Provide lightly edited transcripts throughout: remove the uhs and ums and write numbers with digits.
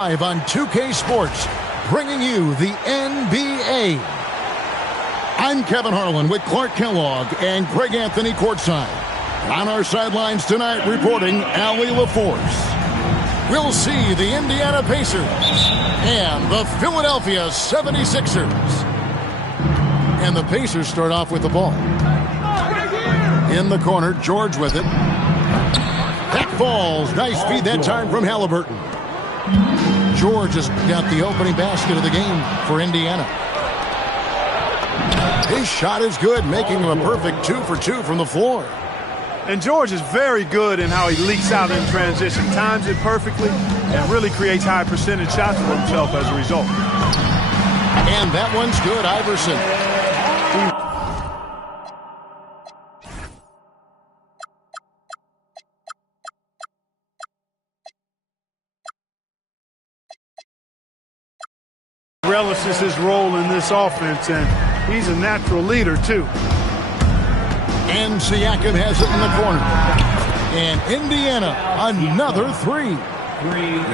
Live on 2K Sports, bringing you the NBA. I'm Kevin Harlan with Clark Kellogg and Greg Anthony courtside. On our sidelines tonight, reporting Allie LaForce. We'll see the Indiana Pacers and the Philadelphia 76ers. And the Pacers start off with the ball. In the corner, George with it. That falls. Nice feed that time from Halliburton. George has got the opening basket of the game for Indiana. His shot is good, making him a perfect 2 for 2 from the floor. And George is very good in how he leaks out in transition, times it perfectly, and really creates high percentage shots for himself as a result. And that one's good, Iverson. Relishes his role in this offense, and he's a natural leader, too. And Siakam has it in the corner. And Indiana, another three.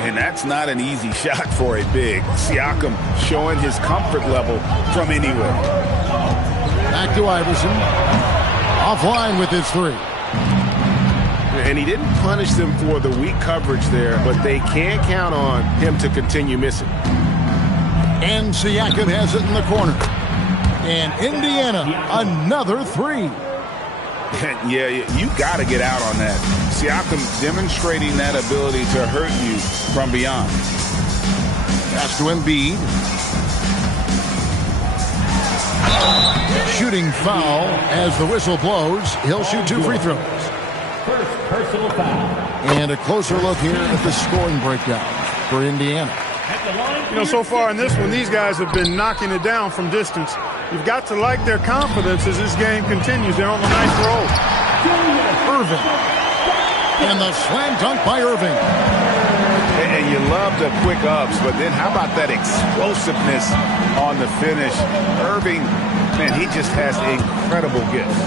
And that's not an easy shot for a big. Siakam showing his comfort level from anywhere. Back to Iverson. Offline with his three. And he didn't punish them for the weak coverage there, but they can't count on him to continue missing. And Siakam has it in the corner. And Indiana, another three. Yeah, you got to get out on that. Siakam demonstrating that ability to hurt you from beyond. Pass to Embiid. Shooting foul as the whistle blows. He'll shoot 2 free throws. First personal foul. And a closer look here at the scoring breakdown for Indiana. You know, so far in this one, these guys have been knocking it down from distance. You've got to like their confidence as this game continues. They're on a nice roll. Irving. And the slam dunk by Irving. And you love the quick ups, but then how about that explosiveness on the finish? Irving, man, he just has incredible gifts.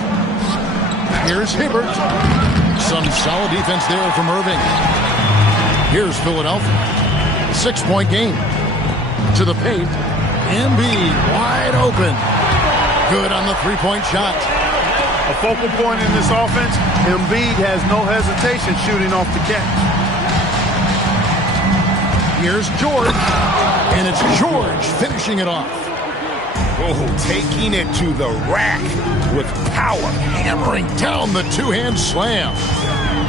Here's Hibbert. Some solid defense there from Irving. Here's Philadelphia. 6-point game. To the paint. Embiid wide open. Good on the three-point shot. A focal point in this offense, Embiid has no hesitation shooting off the catch. Here's George. And it's George finishing it off. Oh, taking it to the rack with power. Hammering down the two-hand slam.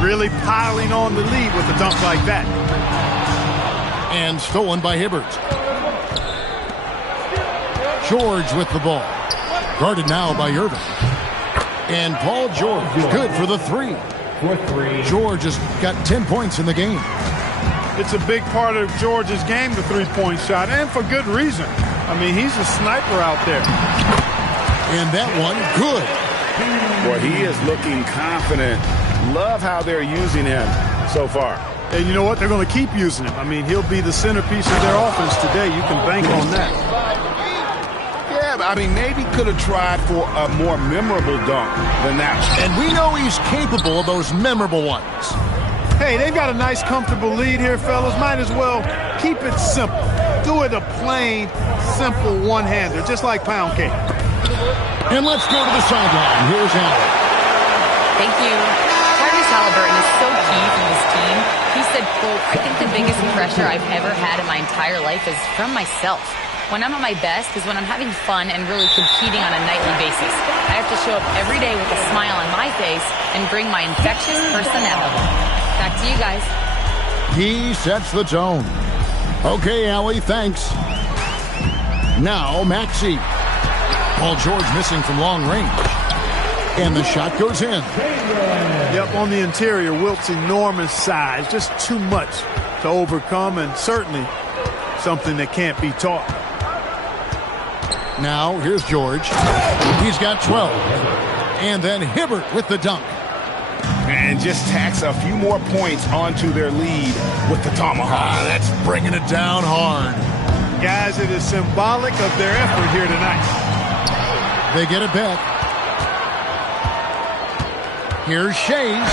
Really piling on the lead with a dunk like that. And stolen by Hibbert. George with the ball. Guarded now by Irving. And Paul George good for the three. George has got 10 points in the game. It's a big part of George's game, the three-point shot, and for good reason. I mean, he's a sniper out there. And that one, good. Boy, he is looking confident. Love how they're using him so far. And you know what? They're going to keep using him. I mean, he'll be the centerpiece of their offense today. You can bank on that. Yeah, but I mean, maybe could have tried for a more memorable dunk than that. And we know he's capable of those memorable ones. Hey, they've got a nice, comfortable lead here, fellas. Might as well keep it simple. Do it a plain, simple one-hander, just like pound cake. And let's go to the sideline. Here's Allen. Thank you. Halliburton is so key for this team. He said, quote, I think the biggest pressure I've ever had in my entire life is from myself. When I'm at my best is when I'm having fun and really competing on a nightly basis. I have to show up every day with a smile on my face and bring my infectious personality. Back to you guys. He sets the tone. Okay, Allie, thanks. Now, Maxey. Paul George missing from long range. And the shot goes in. Yep, on the interior, Wilt's enormous size. Just too much to overcome, and certainly something that can't be taught. Now, here's George. He's got 12. And then Hibbert with the dunk. And just tacks a few more points onto their lead with the tomahawk. That's bringing it down hard. Guys, it is symbolic of their effort here tonight. They get it back. Here's Shays,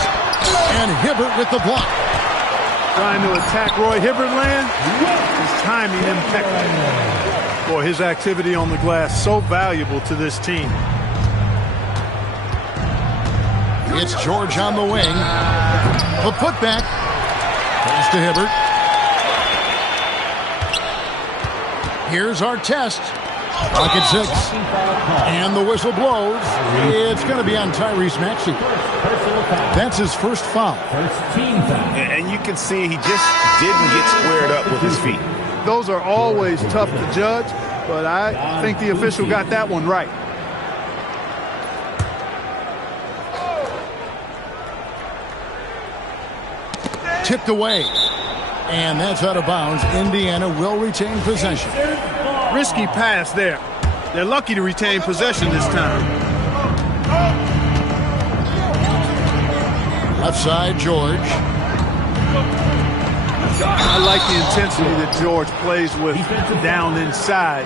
and Hibbert with the block. Trying to attack Roy Hibbert land. His timing impeccable. Boy, his activity on the glass so valuable to this team. It's George on the wing. The putback. Pass to Hibbert. Here's our test. Clock at 6. And the whistle blows. It's going to be on Tyrese Maxey. That's his first foul. And you can see he just didn't get squared up with his feet. Those are always tough to judge, but I think the official got that one right. Tipped away. And that's out of bounds. Indiana will retain possession. Risky pass there. They're lucky to retain possession this time. Left side, George. I like the intensity that George plays with down inside.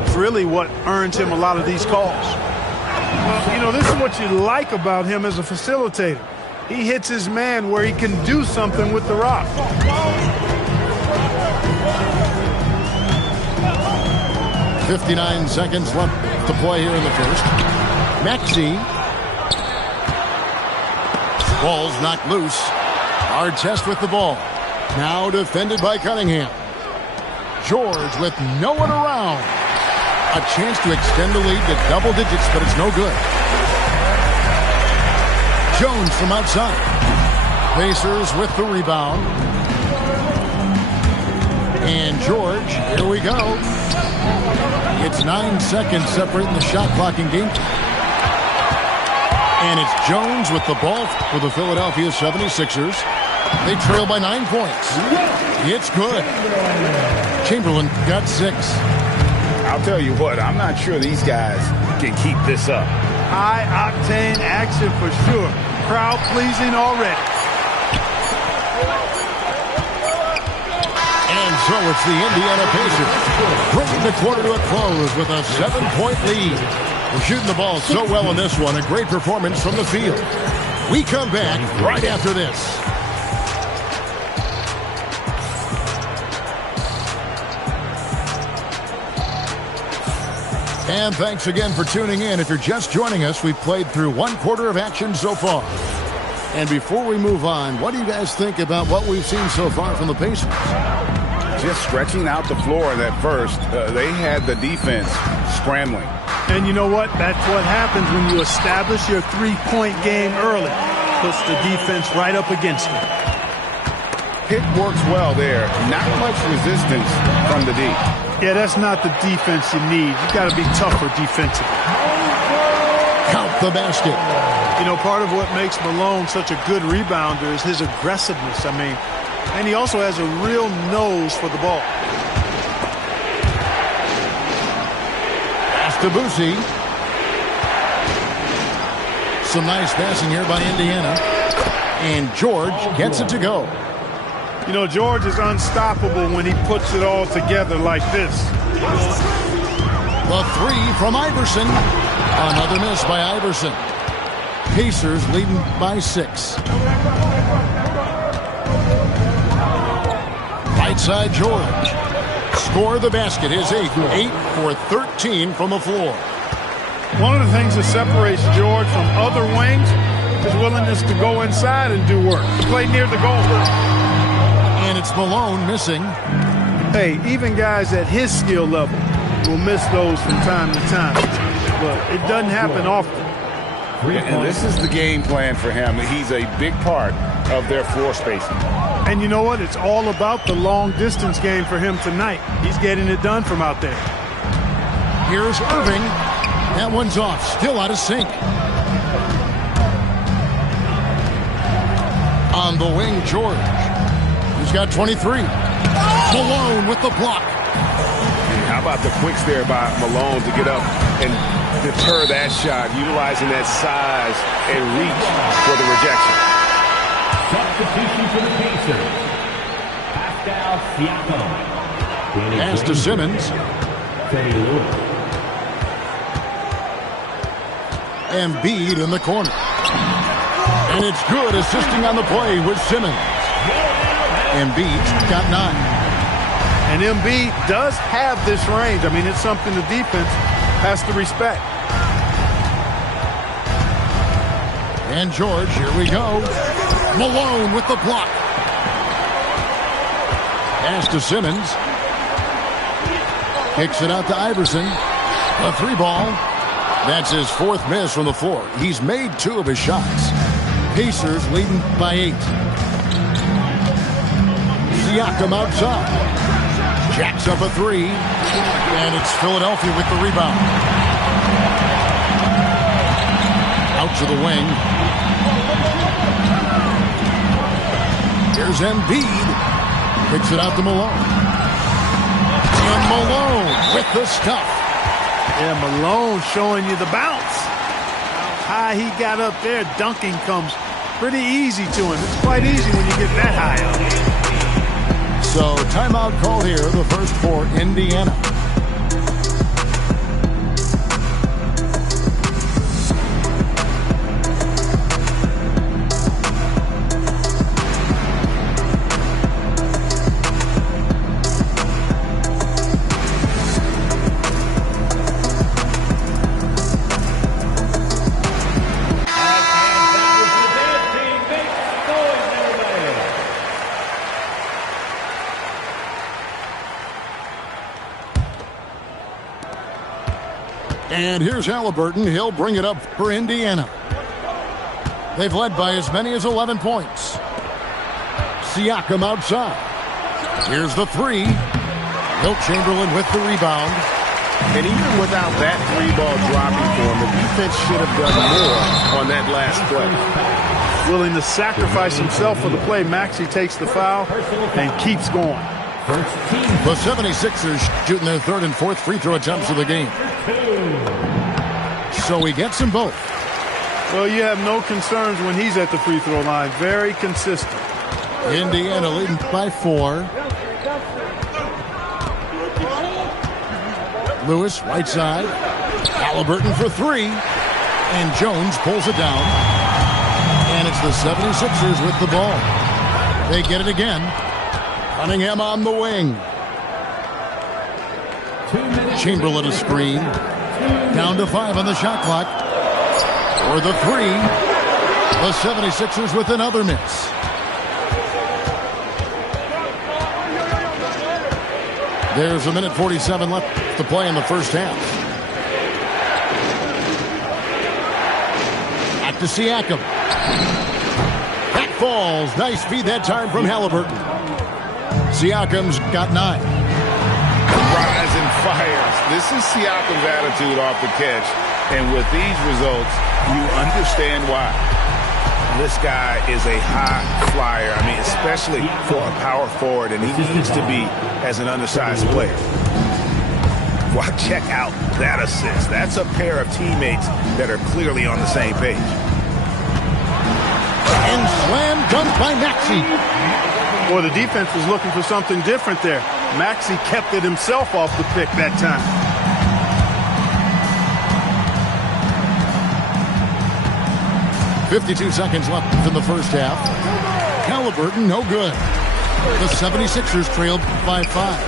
It's really what earns him a lot of these calls. Well, you know, this is what you like about him as a facilitator. He hits his man where he can do something with the rock. 59 seconds left to play here in the first. Maxey. Ball's knocked loose. Hard test with the ball. Now defended by Cunningham. George with no one around. A chance to extend the lead to double digits, but it's no good. Jones from outside. Pacers with the rebound. And George, here we go. It's 9 seconds separating the shot clock in game. And it's Jones with the ball for the Philadelphia 76ers. They trail by 9 points. It's good. Chamberlain got 6. I'll tell you what, I'm not sure these guys can keep this up. High-octane action for sure. Crowd pleasing already. And so it's the Indiana Pacers bringing the quarter to a close with a 7-point lead. We're shooting the ball so well in this one. A great performance from the field. We come back right after this. And thanks again for tuning in. If you're just joining us, we've played through 1 quarter of action so far. And before we move on, what do you guys think about what we've seen so far from the Pacers? Just stretching out the floor in that first. They had the defense scrambling. And you know what? That's what happens when you establish your three-point game early. Puts the defense right up against it. Pick works well there. Not much resistance from the D. Yeah, that's not the defense you need. You got to be tougher defensively. Count the basket. You know, part of what makes Malone such a good rebounder is his aggressiveness. I mean, and he also has a real nose for the ball. Pass to Boosie. Some nice passing here by Indiana. And George gets it to go. You know, George is unstoppable when he puts it all together like this. The 3 from Iverson. Another miss by Iverson. Pacers leading by 6. Right side, George. Score the basket. His 8th. 8 for 13 from the floor. One of the things that separates George from other wings is willingness to go inside and do work. Play near the goal. And it's Malone missing. Hey, even guys at his skill level will miss those from time to time. But it doesn't happen often. And this is the game plan for him. He's a big part of their floor spacing. And you know what? It's all about the long-distance game for him tonight. He's getting it done from out there. Here's Irving. That one's off. Still out of sync. On the wing, George. He's got 23. Malone with the block. How about the quicks there by Malone to get up and deter that shot, utilizing that size and reach for the rejection. Substitution for the Pacers. Pascal Siakam. Pass to Simmons. Teddy Lewis. Embiid in the corner. And it's good, assisting on the play with Simmons. Embiid's got 9. And Embiid does have this range. I mean, it's something the defense has to respect. And George, here we go. Malone with the block. Pass to Simmons. Kicks it out to Iverson. A 3-ball. That's his 4th miss from the floor. He's made 2 of his shots. Pacers leading by 8. Siakam outside. Jacks up a 3. And it's Philadelphia with the rebound. Out to the wing. Here's Embiid. Kicks it out to Malone. And Malone with the stuff. Yeah, Malone showing you the bounce. How high he got up there, dunking comes pretty easy to him. It's quite easy when you get that high up. So timeout called here, the first for Indiana. And here's Halliburton. He'll bring it up for Indiana. They've led by as many as 11 points. Siakam outside. Here's the 3. Wilt Chamberlain with the rebound. And even without that 3-ball dropping for him, the defense should have done more on that last play. Willing to sacrifice himself for the play. Maxey takes the foul and keeps going. The 76ers shooting their 3rd and 4th free throw attempts of the game. So he gets them both. Well, you have no concerns when he's at the free throw line. Very consistent. Indiana leading by 4. Lewis, right side. Halliburton for 3. And Jones pulls it down. And it's the 76ers with the ball. They get it again. Cunningham on the wing. Chamberlain a screen. Down to 5 on the shot clock. For the 3. The 76ers with another miss. There's 1:47 left to play in the first half. Back to Siakam. That falls. Nice feed that time from Halliburton. Siakam's got 9. Rise and fires. This is Siakam's attitude off the catch. And with these results, you understand why. This guy is a high flyer. I mean, especially for a power forward, and he needs to be as an undersized player. Well, check out that assist. That's a pair of teammates that are clearly on the same page. And slam dunk by Maxey. Boy, the defense was looking for something different there. Maxey kept it himself off the pick that time. .52 seconds left in the first half. Halliburton, no good. The 76ers trailed by 5.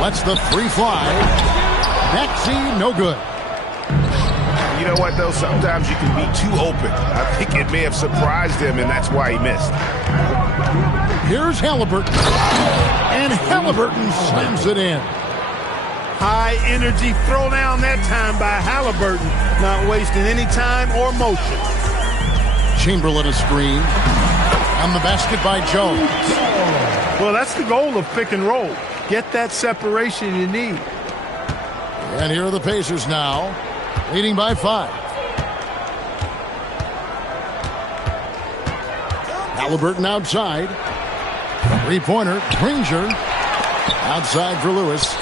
Lets the 3 fly. Maxey, no good. You know what, though? Sometimes you can be too open. I think it may have surprised him, and that's why he missed. Here's Halliburton. And Halliburton slams it in. High energy throwdown that time by Halliburton. Not wasting any time or motion. Chamberlain a screen. On the basket by Jones. Well, that's the goal of pick and roll. Get that separation you need. And here are the Pacers now. Leading by 5. Halliburton outside. 3-pointer. Granger. Outside for Lewis.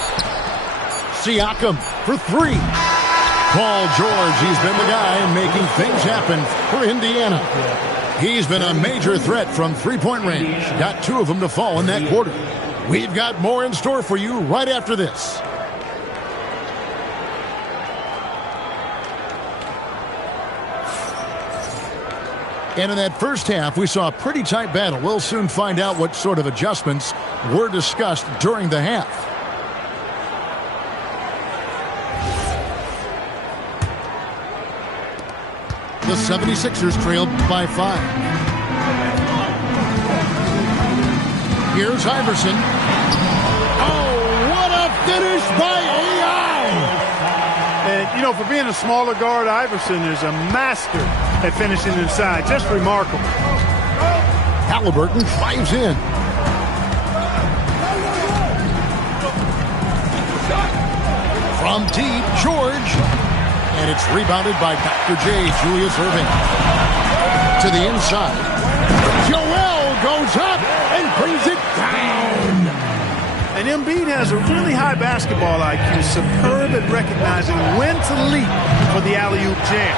Siakam for 3. Paul George, he's been the guy making things happen for Indiana. He's been a major threat from 3-point range. Got 2 of them to fall in that quarter. We've got more in store for you right after this. And in that first half, we saw a pretty tight battle. We'll soon find out what sort of adjustments were discussed during the half. The 76ers trailed by 5. Here's Iverson. Oh, what a finish by AI! And, you know, for being a smaller guard, Iverson is a master at finishing inside. Just remarkable. Halliburton drives in. From deep, George. And it's rebounded by Dr. J, Julius Erving. To the inside. Joel goes up and brings it down. And Embiid has a really high basketball IQ, superb at recognizing when to leap for the alley-oop jam.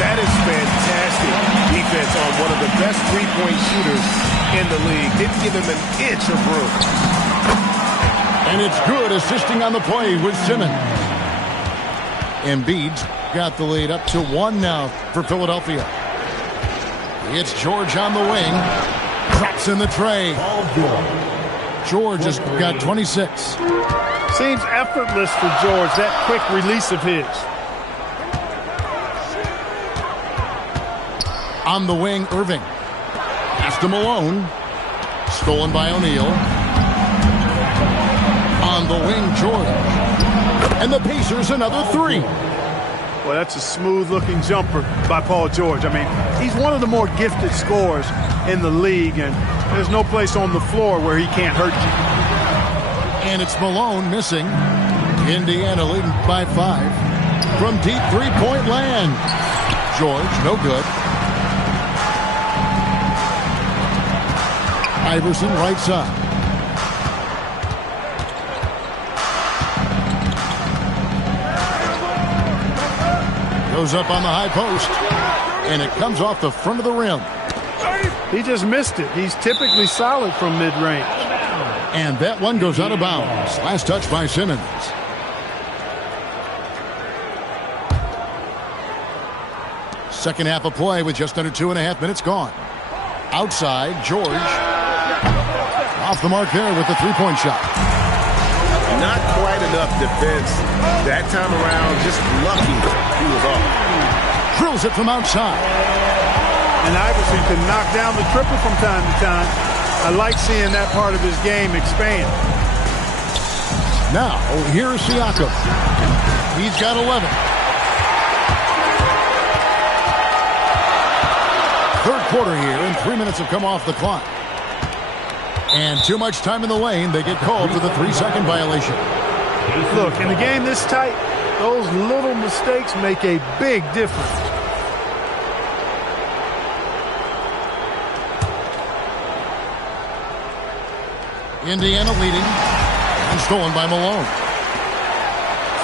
That is fantastic defense on one of the best three-point shooters in the league. Didn't give him an inch of room. And it's good assisting on the play with Simmons. Embiid's got the lead up to 1 now for Philadelphia. It's George on the wing. Drops in the tray. George has got 26. Seems effortless for George, that quick release of his. On the wing, Irving. Pass to Malone. Stolen by O'Neal. On the wing, George. And the Pacers another 3. Well, that's a smooth-looking jumper by Paul George. I mean, he's one of the more gifted scorers in the league, and there's no place on the floor where he can't hurt you. And it's Malone missing. Indiana leading by 5. From deep three-point land. George, no good. Iverson, right side. Goes up on the high post. And it comes off the front of the rim. He just missed it. He's typically solid from mid-range. And that one goes out of bounds. Last touch by Simmons. Second half of play with just under 2.5 minutes gone. Outside, George. Off the mark there with the three-point shot. Not quite enough defense. That time around, just lucky he was off. Drills it from outside. And Iverson can knock down the triple from time to time. I like seeing that part of his game expand. Now, here's Siakam. He's got 11. Third quarter here, and 3 minutes have come off the clock. And too much time in the lane. They get called for the 3-second violation. Look, in a game this tight, those little mistakes make a big difference. Indiana leading. And stolen by Malone.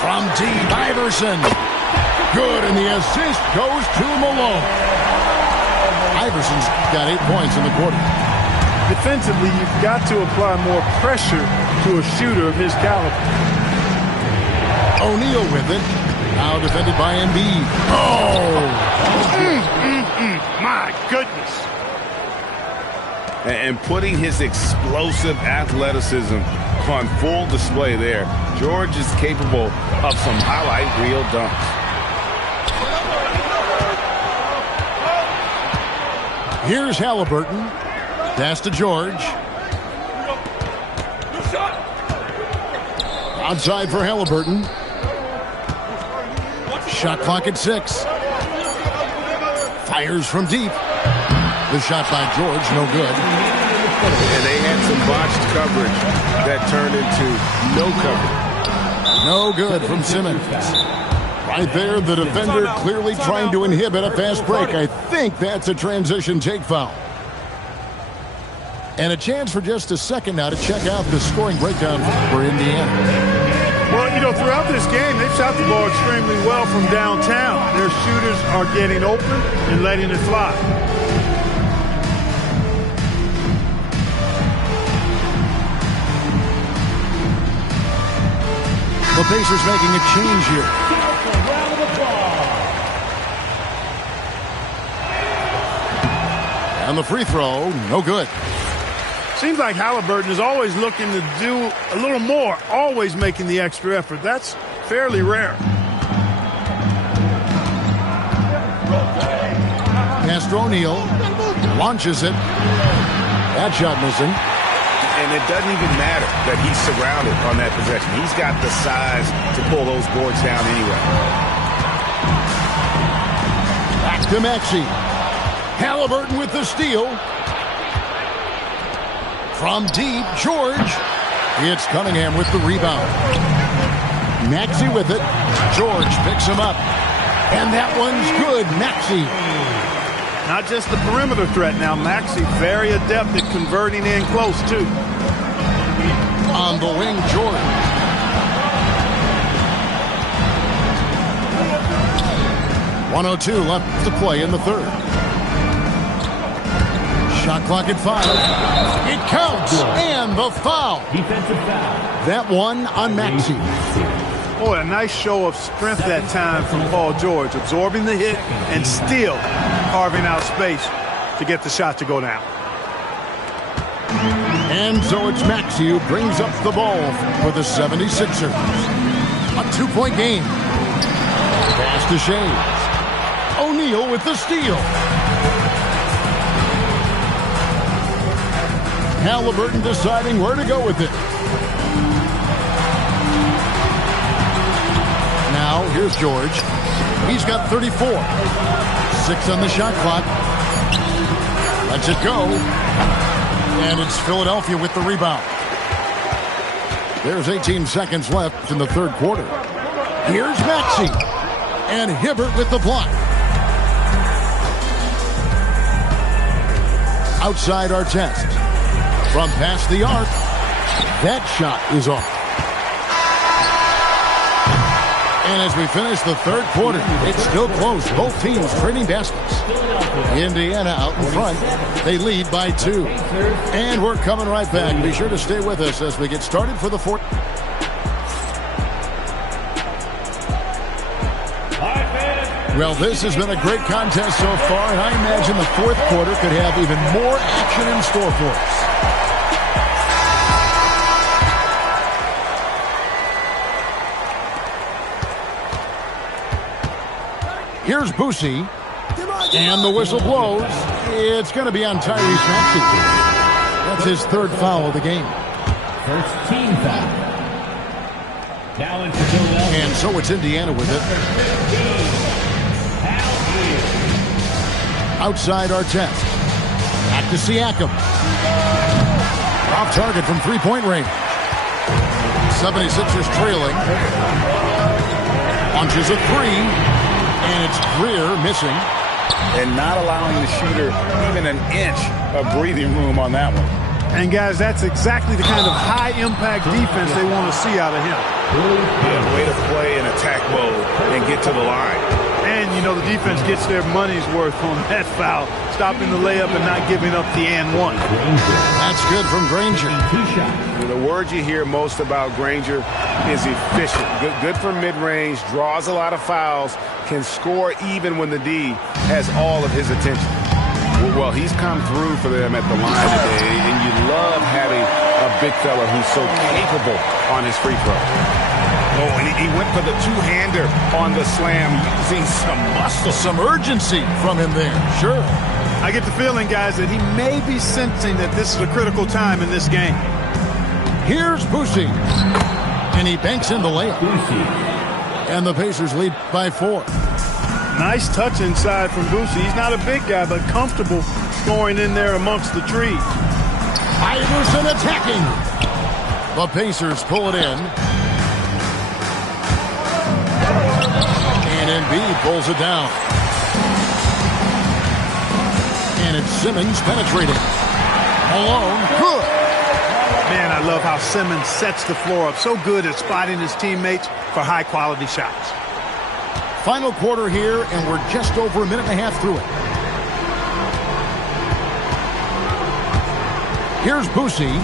From deep, Iverson. Good, and the assist goes to Malone. Iverson's got 8 points in the quarter. Defensively, you've got to apply more pressure to a shooter of his caliber. O'Neal with it. Now defended by Embiid. Oh! My goodness. And putting his explosive athleticism on full display there. George is capable of some highlight reel dunks. Here's Halliburton. Pass to George. Outside for Halliburton. Shot clock at 6. Fires from deep. The shot by George, no good. And they had some botched coverage that turned into no coverage. No good from Simmons. Right there, the defender clearly trying to inhibit a fast break. I think that's a transition take foul. And a chance for just a second now to check out the scoring breakdown for Indiana. Well, you know, throughout this game, they've shot the ball extremely well from downtown. Their shooters are getting open and letting it fly. The Pacers making a change here. And the free throw, no good. Seems like Halliburton is always looking to do a little more, always making the extra effort. That's fairly rare. Pass to O'Neal. Launches it. That shot missing. And it doesn't even matter that he's surrounded on that possession. He's got the size to pull those boards down anyway. Back to Maxey. Halliburton with the steal. From deep, George. It's Cunningham with the rebound. Maxey with it. George picks him up. And that one's good. Maxey. Not just the perimeter threat now. Maxey very adept at converting in close, too. On the wing, George. .102 left to play in the third. Shot clock at 5. It counts. And the foul. Defensive foul. That one on Maxey. Boy, a nice show of strength that time from Paul George, absorbing the hit and still carving out space to get the shot to go down. And so it's Maxey who brings up the ball for the 76ers. A 2-point game. Pass to Shades. O'Neal with the steal. Halliburton deciding where to go with it. Now, here's George. He's got 34. 6 on the shot clock. Lets it go. And it's Philadelphia with the rebound. There's 18 seconds left in the third quarter. Here's Maxey. And Hibbert with the block. Outside Artest. From past the arc. That shot is off. And as we finish the third quarter, it's still close. Both teams trading baskets. Indiana out in front. They lead by 2. And we're coming right back. Be sure to stay with us as we get started for the fourth. Well, this has been a great contest so far, and I imagine the fourth quarter could have even more action in store for us. Here's Boosie, and the whistle blows. It's going to be on Tyrese Maxey. That's his third foul of the game. First team foul. Now in for Philadelphia. And so it's Indiana with it. Outside Artest. Back to Siakam. Off target from three-point range. 76ers trailing. Launches a 3. And it's Greer missing. And not allowing the shooter even an inch of breathing room on that one. And, guys, that's exactly the kind of high-impact defense they want to see out of him. Yeah, way to play in attack mode and get to the line. And, you know, the defense gets their money's worth on that foul, stopping the layup and not giving up the and one. That's good from Granger. The word you hear most about Granger is efficient. Good from mid-range, draws a lot of fouls, can score even when the D has all of his attention. Well, he's come through for them at the line today, and you love having a big fella who's so capable on his free throw. Oh, and he went for the two-hander on the slam, using some muscle. Some urgency from him there. Sure. I get the feeling, guys, that he may be sensing that this is a critical time in this game. Here's Boosie. And he banks in the layup. And the Pacers lead by 4. Nice touch inside from Boosie. He's not a big guy, but comfortable scoring in there amongst the trees. Iverson attacking. The Pacers pull it in. And Embiid pulls it down. And it's Simmons penetrating. Alone. Good. Man, I love how Simmons sets the floor up. So good at spotting his teammates for high-quality shots. Final quarter here, and we're just over a minute and a half through it. Here's Boosie.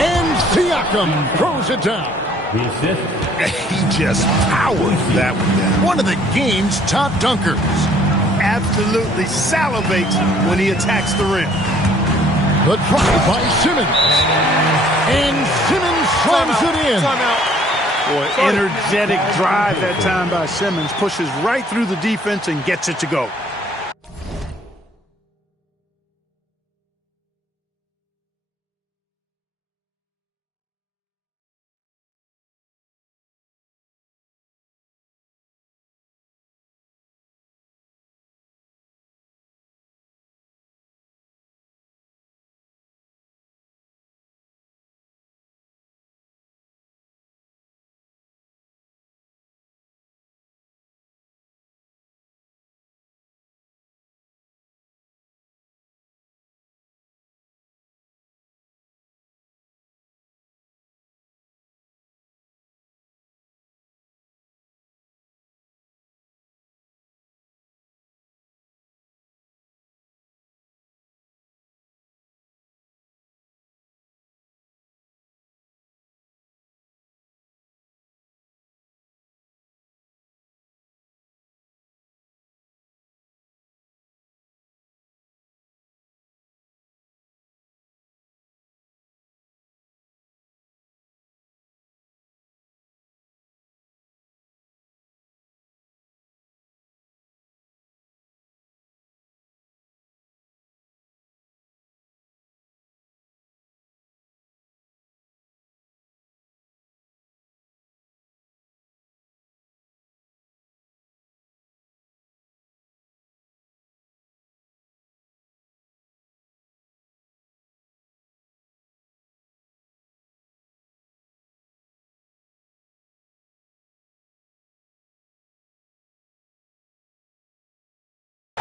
And Siakam throws it down. The assist. He just powered that one down. One of the game's top dunkers. absolutely salivates when he attacks the rim. The try by Simmons. And Simmons slams it in. Boy, energetic drive that time by Simmons. Pushes right through the defense and gets it to go.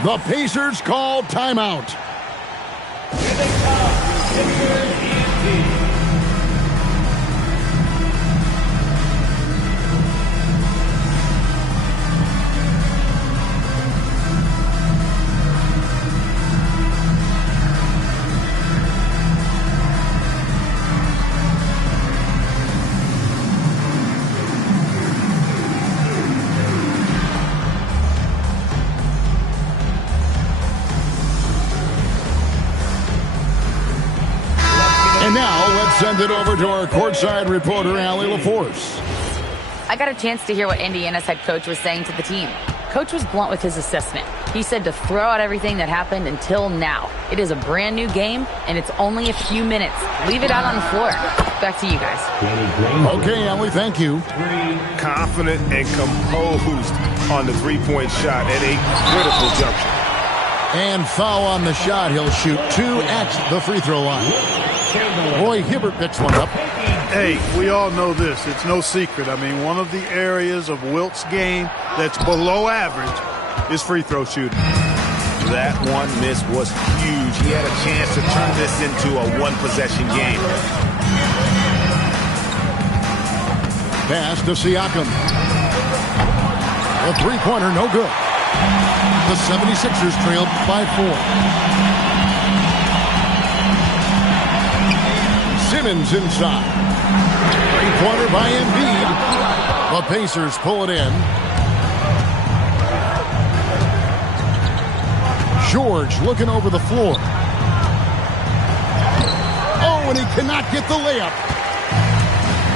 The Pacers call timeout. Here they come, Sixers ENT. And now, let's send it over to our courtside reporter, Allie LaForce. I got a chance to hear what Indiana's head coach was saying to the team. Coach was blunt with his assessment. He said to throw out everything that happened until now. It is a brand new game, and it's only a few minutes. Leave it out on the floor. Back to you guys. Okay, Allie, thank you. Confident and composed on the three-point shot at a critical juncture. And foul on the shot. He'll shoot 2 at the free throw line. Roy Hibbert picks one up. Hey, we all know this. It's no secret. I mean, one of the areas of Wilt's game that's below average is free throw shooting. That one miss was huge. He had a chance to turn this into a one-possession game. Pass to Siakam. A three-pointer, no good. The 76ers trailed by 4. Simmons inside. Three-pointer by Embiid. The Pacers pull it in. George looking over the floor. Oh, and he cannot get the layup.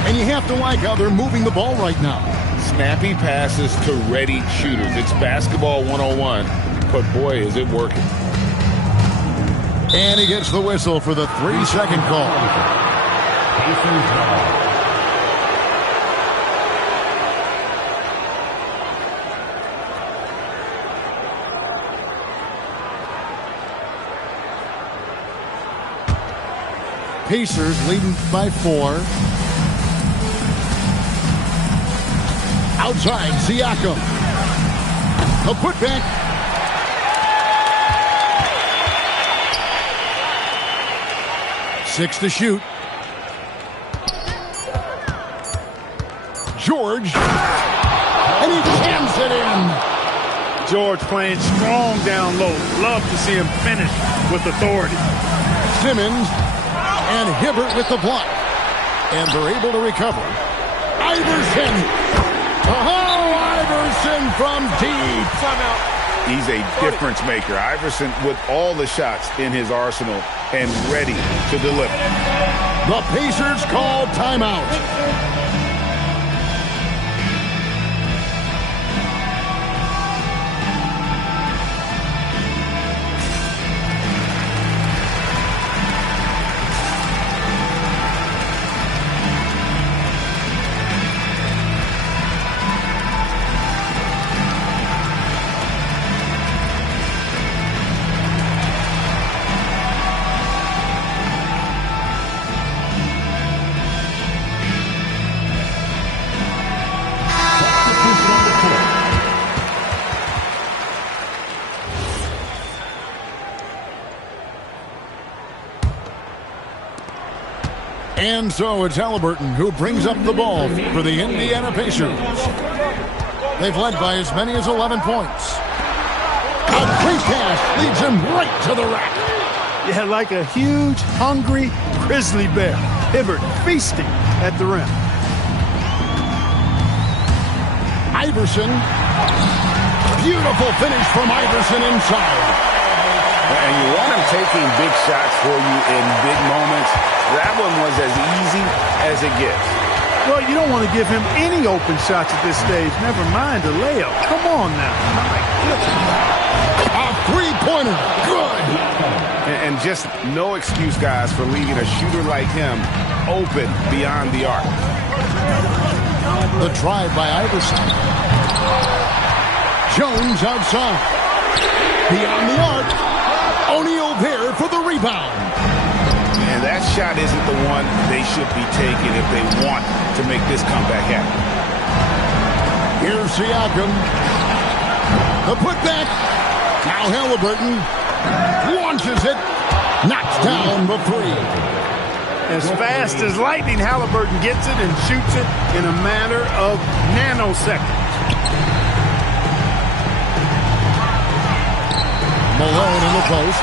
And you have to like how they're moving the ball right now. Snappy passes to ready shooters. It's basketball 101, but boy, is it working. And he gets the whistle for the 3-second call. Pacers leading by 4. Outside, Siakam. A putback. Six to shoot. George. And he jams it in. George playing strong down low. Love to see him finish with authority. Simmons and Hibbert with the block. And they're able to recover. Iverson. Oh, Iverson from deep. Timeout. He's a difference maker. Iverson with all the shots in his arsenal and ready to deliver. The Pacers call timeout. And so it's Halliburton who brings up the ball for the Indiana Pacers. They've led by as many as 11 points. A great pass leads him right to the rack. Yeah, like a huge, hungry grizzly bear. Hibbert feasting at the rim. Iverson. Beautiful finish from Iverson inside. And you want him taking big shots for you in big moments. That one was as easy as it gets. Well, you don't want to give him any open shots at this stage. Never mind a layup. Come on now. My goodness. A three-pointer. Good. And just no excuse, guys, for leaving a shooter like him open beyond the arc. The drive by Iverson. Jones outside. Beyond the arc. O'Neal there for the rebound. And that shot isn't the one they should be taking if they want to make this comeback happen. Here's Siakam. The putback. Now Halliburton launches it. Knocks down the three. As fast as lightning, Halliburton gets it and shoots it in a matter of nanoseconds. Malone in the post.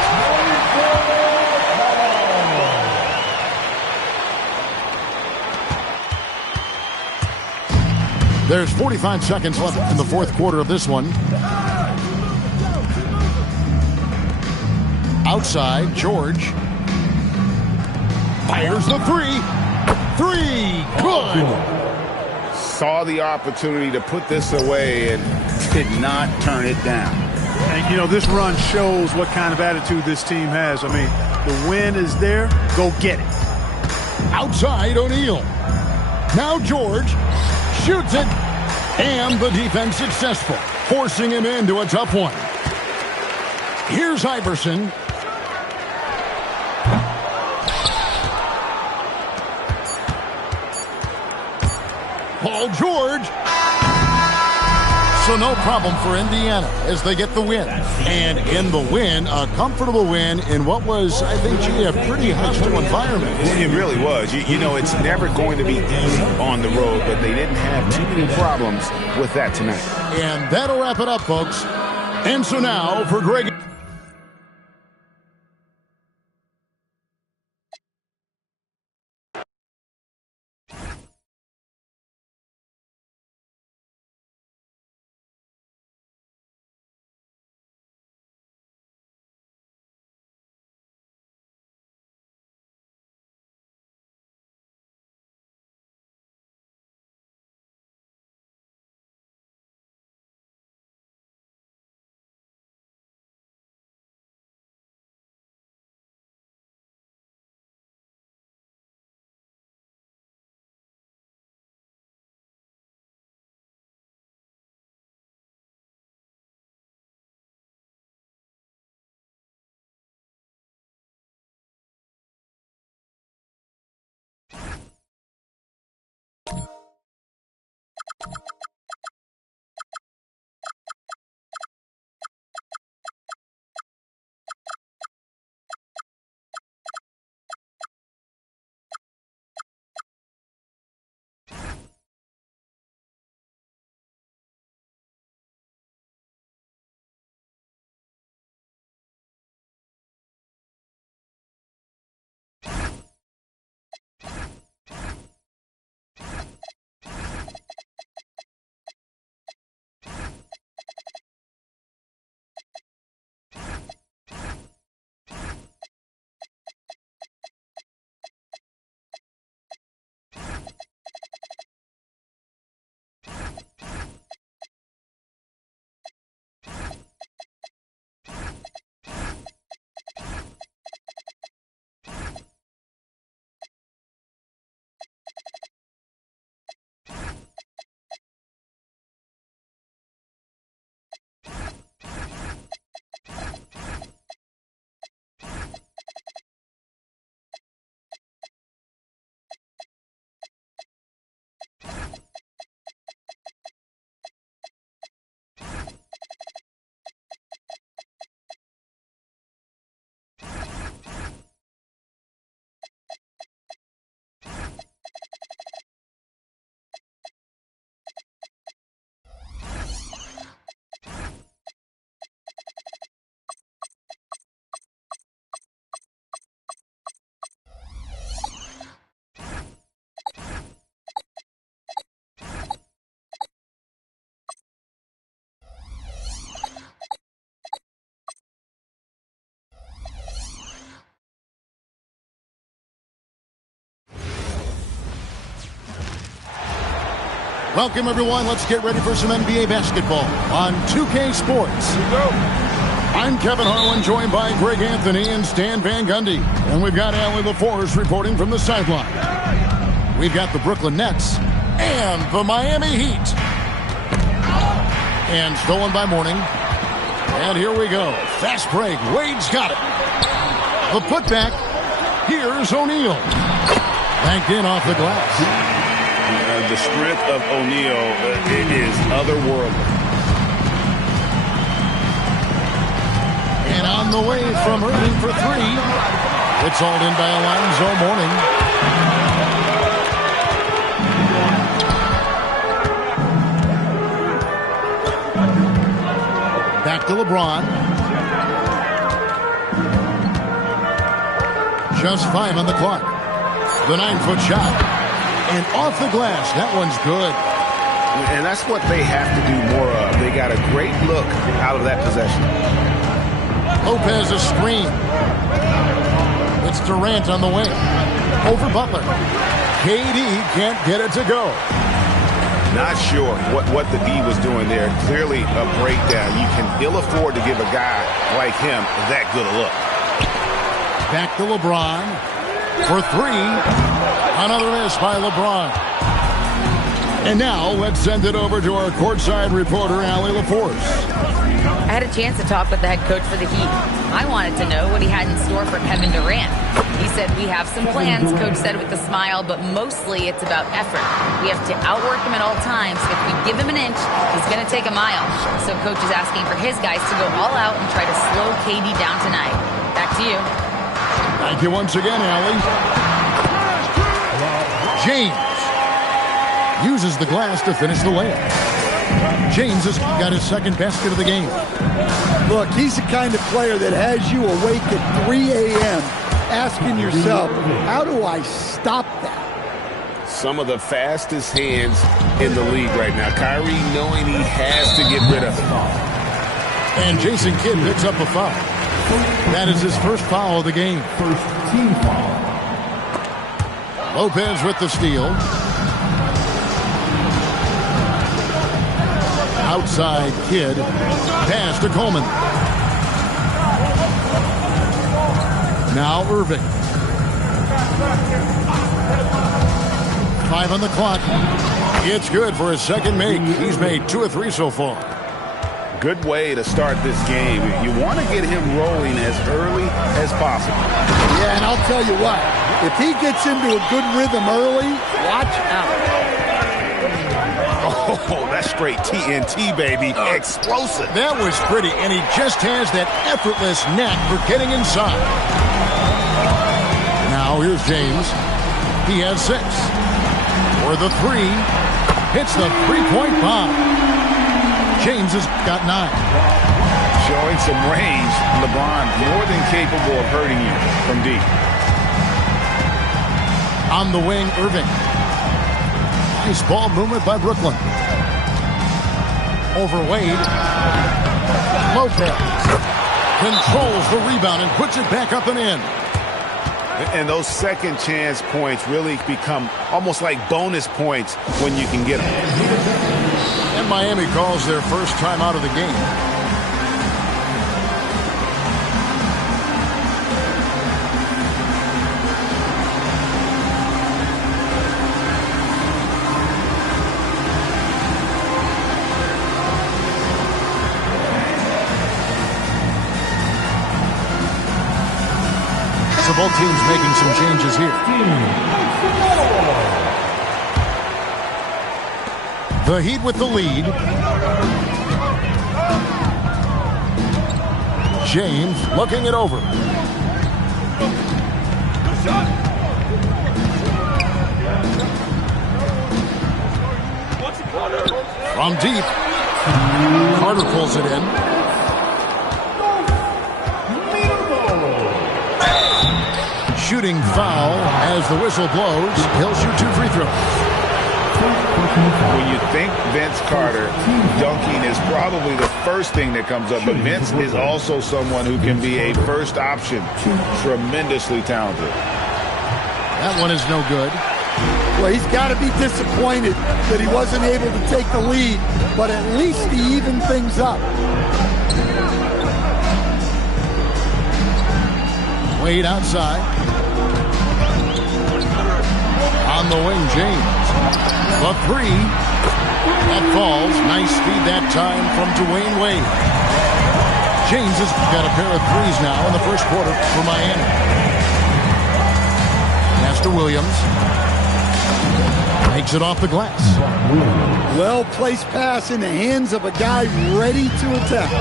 There's 45 seconds left in the fourth quarter of this one. Outside, George. Fires the three. Three. Good. Saw the opportunity to put this away and did not turn it down. And, you know, this run shows what kind of attitude this team has. I mean, the win is there. Go get it. Outside, O'Neal. Now George shoots it. And the defense successful, forcing him into a tough one. Here's Iverson. Paul George. So no problem for Indiana as they get the win. And in the win, a comfortable win in what was, I think, a pretty hostile environment. It really was. You know, it's never going to be easy on the road, but they didn't have too many problems with that tonight. And that'll wrap it up, folks. And so now for Greg. Welcome, everyone. Let's get ready for some NBA basketball on 2K Sports. I'm Kevin Harlan, joined by Greg Anthony and Stan Van Gundy. And we've got Allie LaForce reporting from the sideline. We've got the Brooklyn Nets and the Miami Heat. And stolen by Mourning. And here we go. Fast break. Wade's got it. The putback. Here's O'Neal. Banked in off the glass. The strength of O'Neal it is otherworldly. And on the way from Irving for three. It's hauled in by Alonzo Mourning. Back to LeBron. Just 5 on the clock. The 9-foot shot. And off the glass. That one's good. And that's what they have to do more of. They got a great look out of that possession. Lopez a screen. It's Durant on the wing. Over Butler. KD can't get it to go. Not sure what the D was doing there. Clearly a breakdown. You can ill afford to give a guy like him that good a look. Back to LeBron for three. Another miss by LeBron. And now let's send it over to our courtside reporter, Allie LaForce. I had a chance to talk with the head coach for the Heat. I wanted to know what he had in store for Kevin Durant. He said, we have some plans, Coach said with a smile, but mostly it's about effort. We have to outwork him at all times. If we give him an inch, he's going to take a mile. So Coach is asking for his guys to go all out and try to slow KD down tonight. Back to you. Thank you once again, Allie. James uses the glass to finish the layup. James has got his second basket of the game. Look, he's the kind of player that has you awake at 3 a.m. asking yourself, how do I stop that? Some of the fastest hands in the league right now. Kyrie knowing he has to get rid of it. And Jason Kidd picks up a foul. That is his first foul of the game. First team foul. Lopez with the steal. Outside Kidd. Pass to Coleman. Now Irving. 5 on the clock. It's good for his second make. He's made 2 of 3 so far. Good way to start this game. You want to get him rolling as early as possible. Yeah, and I'll tell you what, if he gets into a good rhythm early, watch out. Oh, that's straight TNT, baby. Explosive. That was pretty, and he just has that effortless knack for getting inside. Now here's James. He has 6. For the 3. Hits the 3-point bomb. James has got 9. Showing some range. LeBron more than capable of hurting you from deep. On the wing, Irving. Nice ball movement by Brooklyn. Over Wade. Lopez controls the rebound and puts it back up and in. And those second chance points really become almost like bonus points when you can get them. And Miami calls their first time out of the game. So both teams making some changes here. The Heat with the lead. James looking it over. From deep. Carter pulls it in. Shooting foul as the whistle blows. He'll shoot 2 free throws. When you think Vince Carter, dunking is probably the first thing that comes up. But Vince is also someone who can be a first option. Tremendously talented. That one is no good. Well, he's got to be disappointed that he wasn't able to take the lead, but at least he evened things up. Wade outside. On the wing, James. The three. That falls. Nice feed that time from Dwayne Wade. James has got a pair of threes now in the first quarter for Miami. Pass to Williams. Takes it off the glass. Well-placed pass in the hands of a guy ready to attack.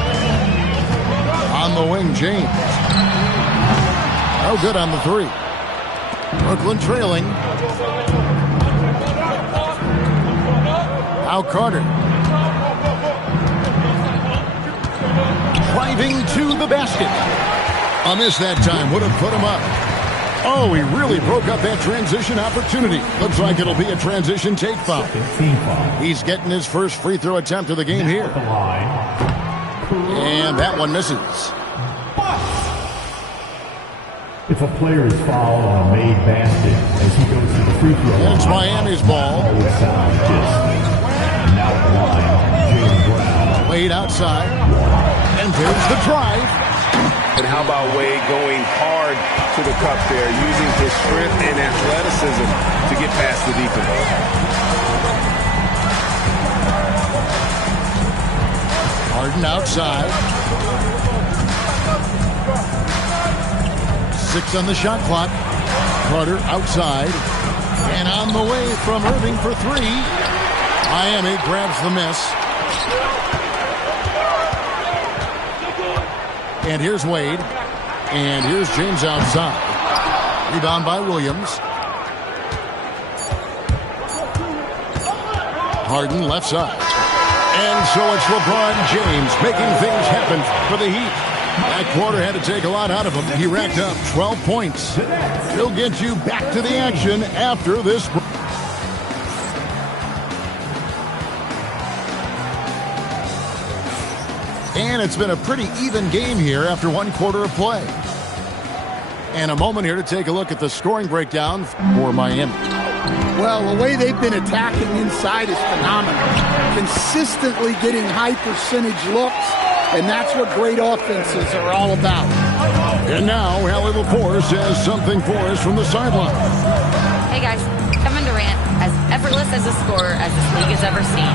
On the wing, James. No good on the three. Brooklyn trailing. Now Carter. Driving to the basket. A miss that time. Would have put him up. Oh, he really broke up that transition opportunity. Looks like it'll be a transition take foul. He's getting his first free throw attempt of the game here. And that one misses. If a player is fouled on a made basket as he goes to the free throw line, it's Miami's ball. Now at the line, Jaylen Brown. Wade outside. And there's the drive. And how about Wade going hard to the cup there, using his strength and athleticism to get past the defense. Harden outside. 6 on the shot clock. Carter outside. And on the way from Irving for 3. Miami grabs the miss. And here's Wade. And here's James outside. Rebound by Williams. Harden left side. And so it's LeBron James making things happen for the Heat. That quarter had to take a lot out of him. He racked up 12 points. He'll get you back to the action after this break. And it's been a pretty even game here after one quarter of play. And a moment here to take a look at the scoring breakdown for Miami. Well, the way they've been attacking inside is phenomenal. Consistently getting high percentage looks, and that's what great offenses are all about. And now, Hallie LaForce has something for us from the sideline. Hey guys, Kevin Durant, as effortless as a scorer as this league has ever seen.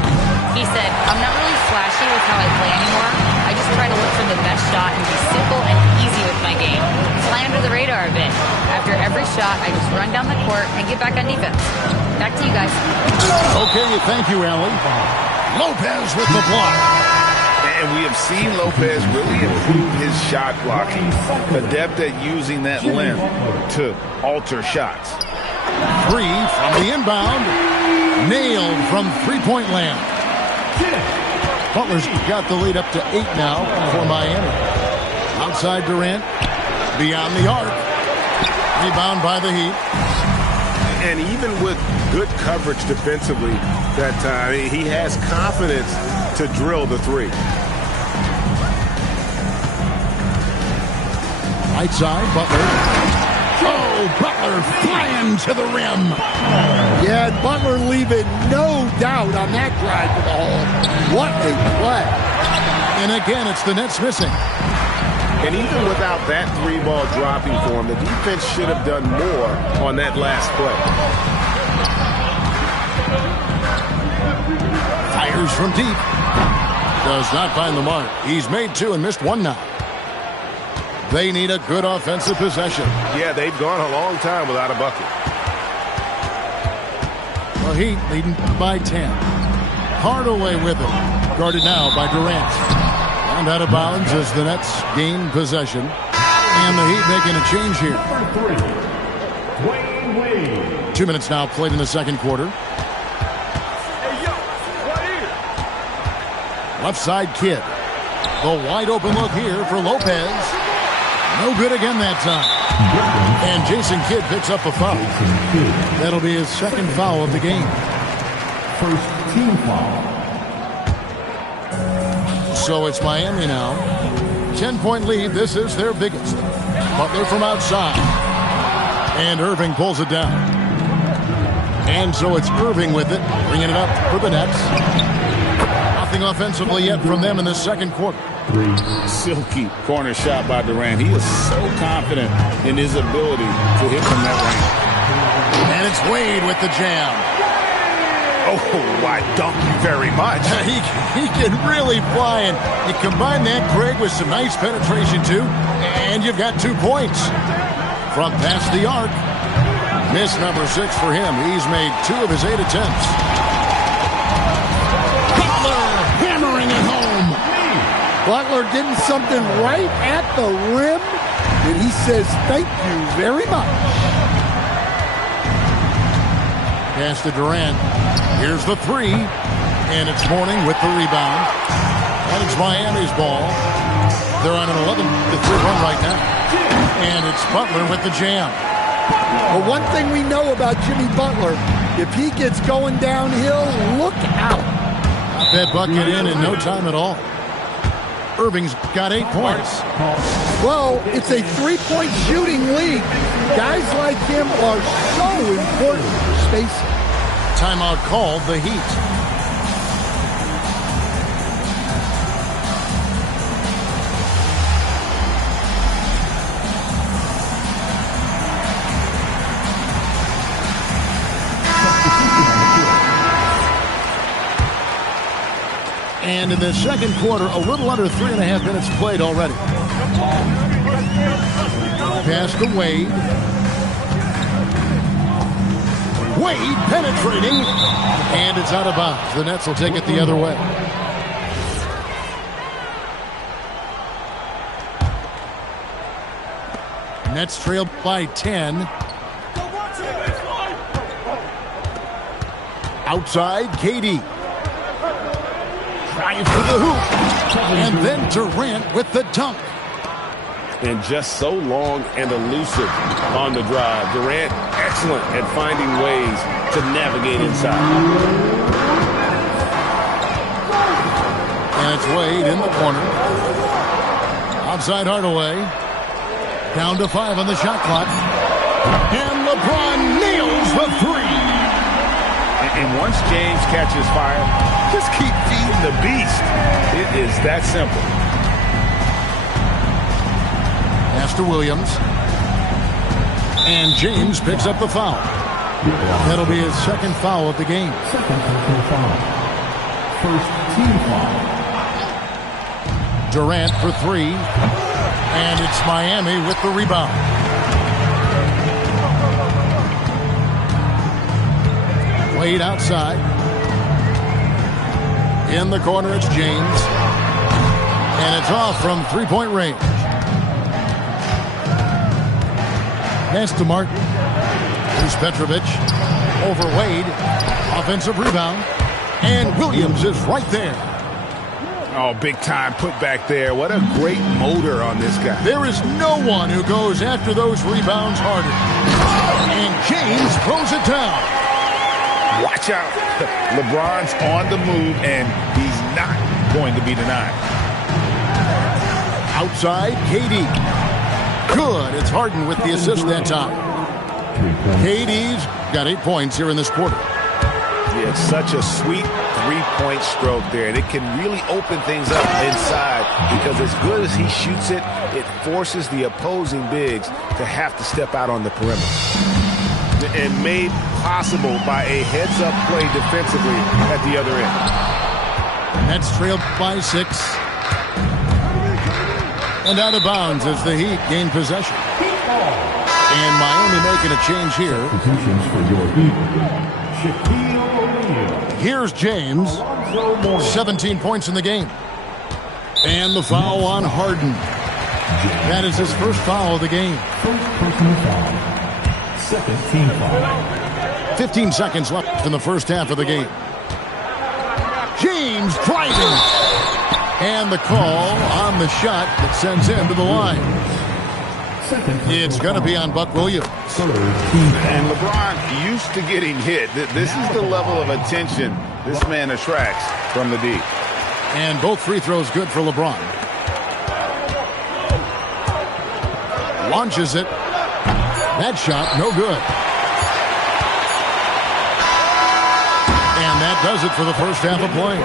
He said, I'm not really flashy with how I play anymore. I just try to look for the best shot and be simple and easy with my game. Fly under the radar a bit. After every shot, I just run down the court and get back on defense. Back to you guys. Okay, thank you, Allie. Lopez with the block. And we have seen Lopez really improve his shot blocking. Adept at using that length to alter shots. 3 from the inbound. Nailed from three-point land. Butler's got the lead up to 8 now for Miami. Outside Durant. Beyond the arc. Rebound by the Heat. And even with good coverage defensively that time, he has confidence to drill the three. Right side, Butler. Oh, Butler flying to the rim. Yeah, Butler leaving no doubt on that drive to the hole. What a play. And again, it's the Nets missing. And even without that three ball dropping for him, the defense should have done more on that last play. Fires from deep. Does not find the mark. He's made 2 and missed 1 now. They need a good offensive possession. Yeah, they've gone a long time without a bucket. The Heat leading by 10. Hardaway with it. Guarded now by Durant. And out of bounds as the Nets gain possession. And the Heat making a change here. 2 minutes now played in the second quarter. Left side Kidd. The wide open look here for Lopez. No good again that time. And Jason Kidd picks up a foul. That'll be his second foul of the game. First team foul. So it's Miami now. 10-point lead. This is their biggest. Butler from outside. And Irving pulls it down. And so it's Irving with it, bringing it up for the Nets. Nothing offensively yet from them in the second quarter. Silky corner shot by Durant. He is so confident in his ability to hit from that range. And it's Wade with the jam. Oh, I dunk you very much. He can really fly, and you combine that, Greg, with some nice penetration, too, and you've got 2 points. From past the arc, miss number 6 for him. He's made 2 of his 8 attempts. Butler hammering it home. Butler getting something right at the rim, and he says thank you very much. Pass to Durant. Here's the 3, and it's Mourning with the rebound. And it's Miami's ball. They're on an 11-3 run right now. And it's Butler with the jam. Well, one thing we know about Jimmy Butler, if he gets going downhill, look out. Got that bucket in no time at all. Irving's got 8 points. Well, it's a 3-point shooting league. Guys like him are so important for spacing. Timeout called, the Heat. And in the second quarter, a little under 3.5 minutes played already. Pass to Wade. Wade penetrating, and it's out of bounds. The Nets will take it the other way. Nets trailed by 10. Outside, KD. Drive to the hoop. And then Durant with the dunk. And just so long and elusive on the drive. Durant, excellent at finding ways to navigate inside. And it's Wade in the corner. Outside Hardaway. Down to 5 on the shot clock. And LeBron nails the 3. And once James catches fire, just keep feeding the beast. It is that simple. Pass to Williams. And James picks up the foul. That'll be his second foul of the game. Second personal foul. First team foul. Durant for 3. And it's Miami with the rebound. Wade outside. In the corner, it's James. And it's off from 3-point range. Pass to Martin. Here's Petrovic. Over Wade. Offensive rebound. And Williams is right there. Oh, big time put back there. What a great motor on this guy. There is no one who goes after those rebounds harder. And James throws it down. Watch out. LeBron's on the move, and he's not going to be denied. Outside, KD. Good. It's Harden with the assist that time. KD's got 8 points here in this quarter. Yeah, it's such a sweet three-point stroke there, and it can really open things up inside because as good as he shoots it, it forces the opposing bigs to have to step out on the perimeter. And made possible by a heads-up play defensively at the other end. Nets trailed by 6. And out of bounds as the Heat gain possession. And Miami making a change here. Substitutions for your Heat. Shaquille O'Neal. Here's James. 17 points in the game. And the foul on Harden. That is his first foul of the game. First personal foul. Second team foul. 15 seconds left in the first half of the game. James driving. And the call on the shot that sends him to the line. It's going to be on Buck Williams. And LeBron used to getting hit. This is the level of attention this man attracts from the D. And both free throws good for LeBron. Launches it. That shot, no good. does it for the first half of play.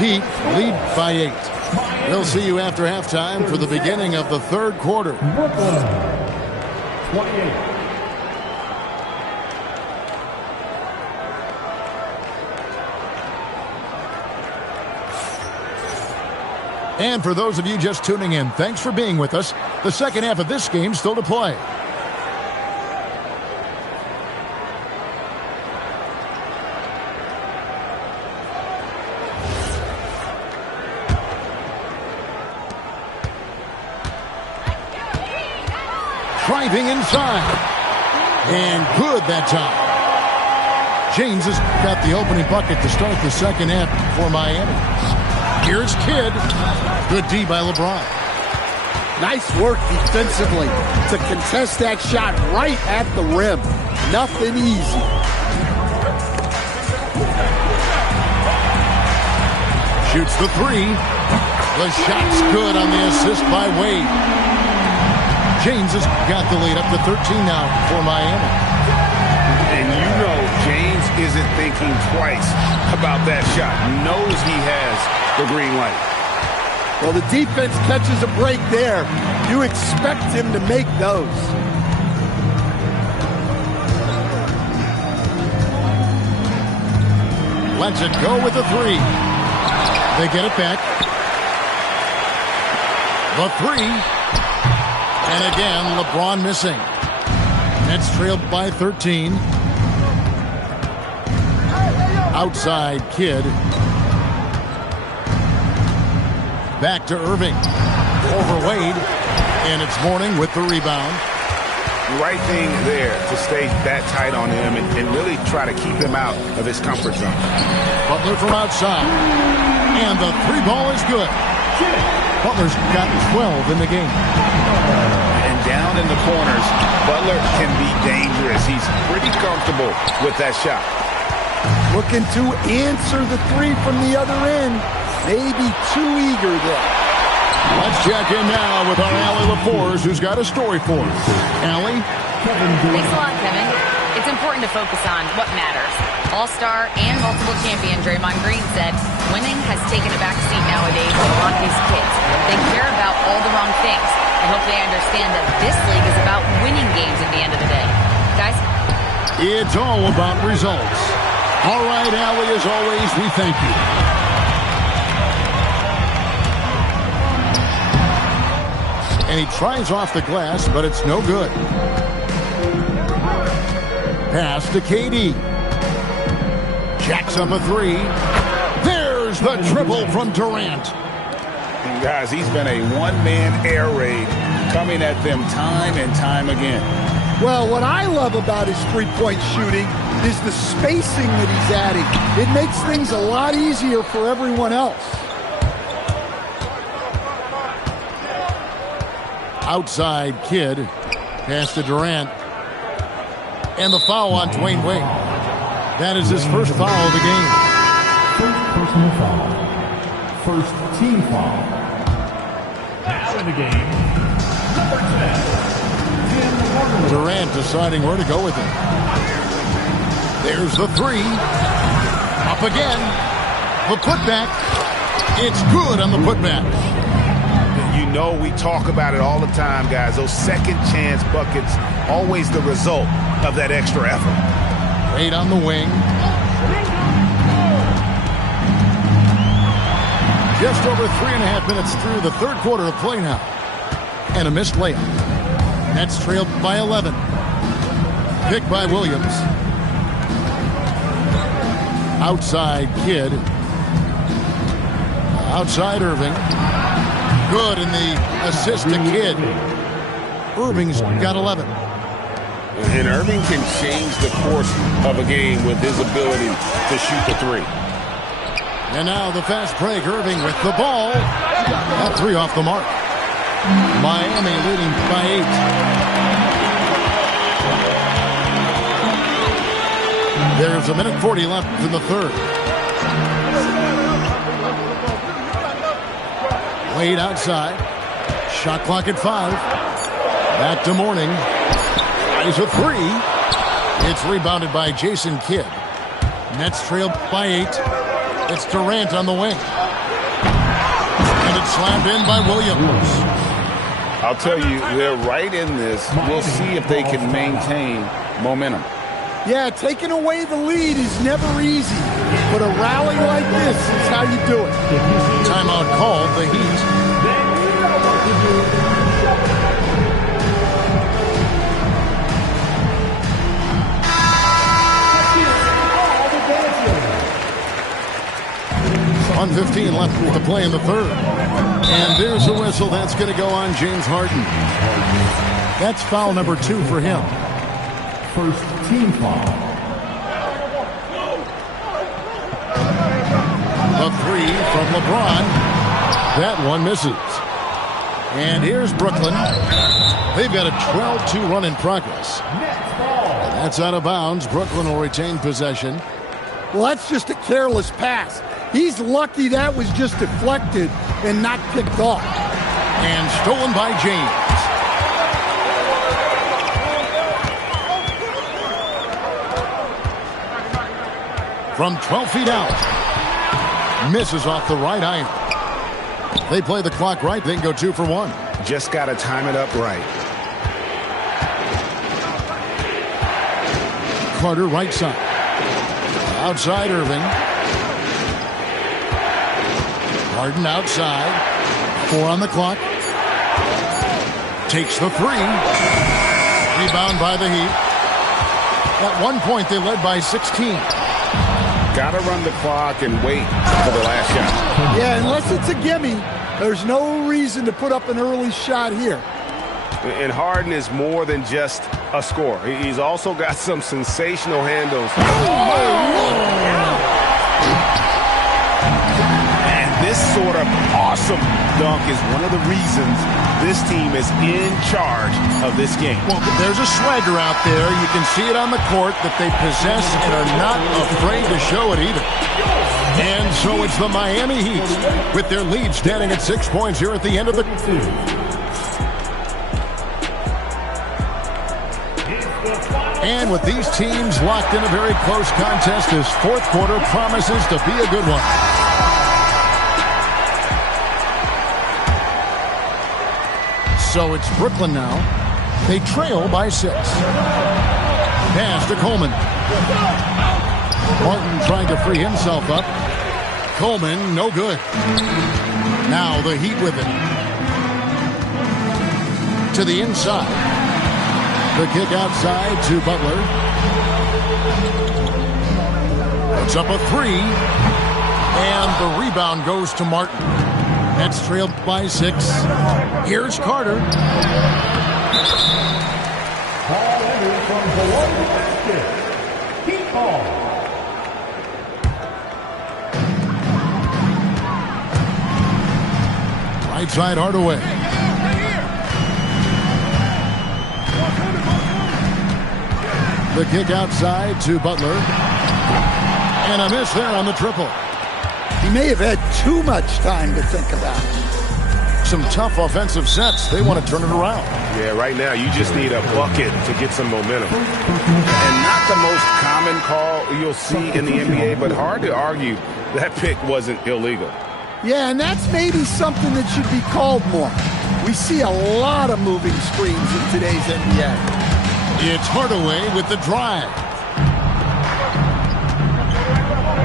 Heat lead by 8. We'll see you after halftime for the beginning of the third quarter. 28. And for those of you just tuning in, thanks for being with us. The second half of this game still to play. Driving inside. And good that time. James has got the opening bucket to start the second half for Miami. Here's Kidd. Good D by LeBron. Nice work defensively to contest that shot right at the rim. Nothing easy. Shoots the three. The shot's good on the assist by Wade. James has got the lead up to 13 now for Miami. And you know James isn't thinking twice about that shot. Knows he has the green light. Well, the defense catches a break there. You expect him to make those. Lets it go with a three. They get it back. The three. And again, LeBron missing. Nets trailed by 13. Outside Kidd. Back to Irving. Over Wade. And it's Mourning with the rebound. Right thing there to stay that tight on him and really try to keep him out of his comfort zone. Butler from outside. And the three ball is good. Butler's got 12 in the game. And down in the corners, Butler can be dangerous. He's pretty comfortable with that shot. Looking to answer the three from the other end. Maybe too eager there. Let's check in now with our Allie LaForce, who's got a story for us. Allie? Thanks a lot, Kevin. It's important to focus on what matters. All-star and multiple champion Draymond Green said, winning has taken a back seat nowadays for a lot of these kids. They care about all the wrong things. I hope they understand that this league is about winning games at the end of the day. Guys? It's all about results. All right, Allie, as always, we thank you. And he tries off the glass, but it's no good. Pass to KD. Jacks up a three. There's the triple from Durant. And guys, he's been a one-man air raid coming at them time and time again. Well, what I love about his three-point shooting is the spacing that he's adding. It makes things a lot easier for everyone else. Outside Kidd. Pass to Durant. And the foul on Dwayne Wade. That is his first foul of the game. First personal foul. First team foul. Now in the game, number 10. Durant deciding where to go with it. There's the three. Up again. The putback. It's good on the putback. You know we talk about it all the time, guys. Those second chance buckets, always the result of that extra effort. Wade on the wing. Just over 3.5 minutes through the third quarter of play now. And a missed layup. Nets trailed by 11. Picked by Williams. Outside Kidd. Outside Irving. Good in the assist to Kidd. Irving's got 11. And Irving can change the course of a game with his ability to shoot the three. And now the fast break. Irving with the ball. That three off the mark. Miami leading by 8. There's a minute 40 left in the third. Wade outside. Shot clock at 5. Back to Mourning. Is a three. It's rebounded by Jason Kidd. Nets trail by 8. It's Durant on the wing. And it's slammed in by Williams. I'll tell you, they're right in this. We'll see if they can maintain momentum. Yeah, taking away the lead is never easy, but a rally like this is how you do it. Timeout called, the Heat. On 15 left to play in the third. And there's a whistle. That's going to go on James Harden. That's foul number 2 for him. First team foul. A 3 from LeBron. That one misses. And here's Brooklyn. They've got a 12-2 run in progress. And that's out of bounds. Brooklyn will retain possession. Well, that's just a careless pass. He's lucky that was just deflected and not picked off. And stolen by James. From 12 feet out. Misses off the right iron. They play the clock right. They can go 2 for 1. Just got to time it up right. Carter right side. Outside Irving. Harden outside. 4 on the clock. Takes the 3. Rebound by the Heat. At one point they led by 16. Got to run the clock and wait for the last shot. Yeah, unless it's a gimme, there's no reason to put up an early shot here. And Harden is more than just a scorer. He's also got some sensational handles. And this sort of awesome dunk is one of the reasons this team is in charge of this game. Well, there's a swagger out there. You can see it on the court that they possess and are not afraid to show it either. And so it's the Miami Heat with their lead standing at 6 points here at the end of the... And with these teams locked in a very close contest, this fourth quarter promises to be a good one. So it's Brooklyn now. They trail by 6. Pass to Coleman. Martin trying to free himself up. Coleman, no good. Now the Heat with it. To the inside. The kick outside to Butler. Puts up a 3. And the rebound goes to Martin. Nets trailed by 6. Here's Carter. Ball entered from below the basket. Heat ball. Right side Hardaway. The kick outside to Butler. And a miss there on the triple. He may have had too much time to think about it. Some tough offensive sets. They want to turn it around. Yeah, right now you just need a bucket to get some momentum. And not the most common call you'll see in the NBA, but hard to argue that pick wasn't illegal. Yeah, and that's maybe something that should be called more. We see a lot of moving screens in today's NBA. It's Hardaway with the drive.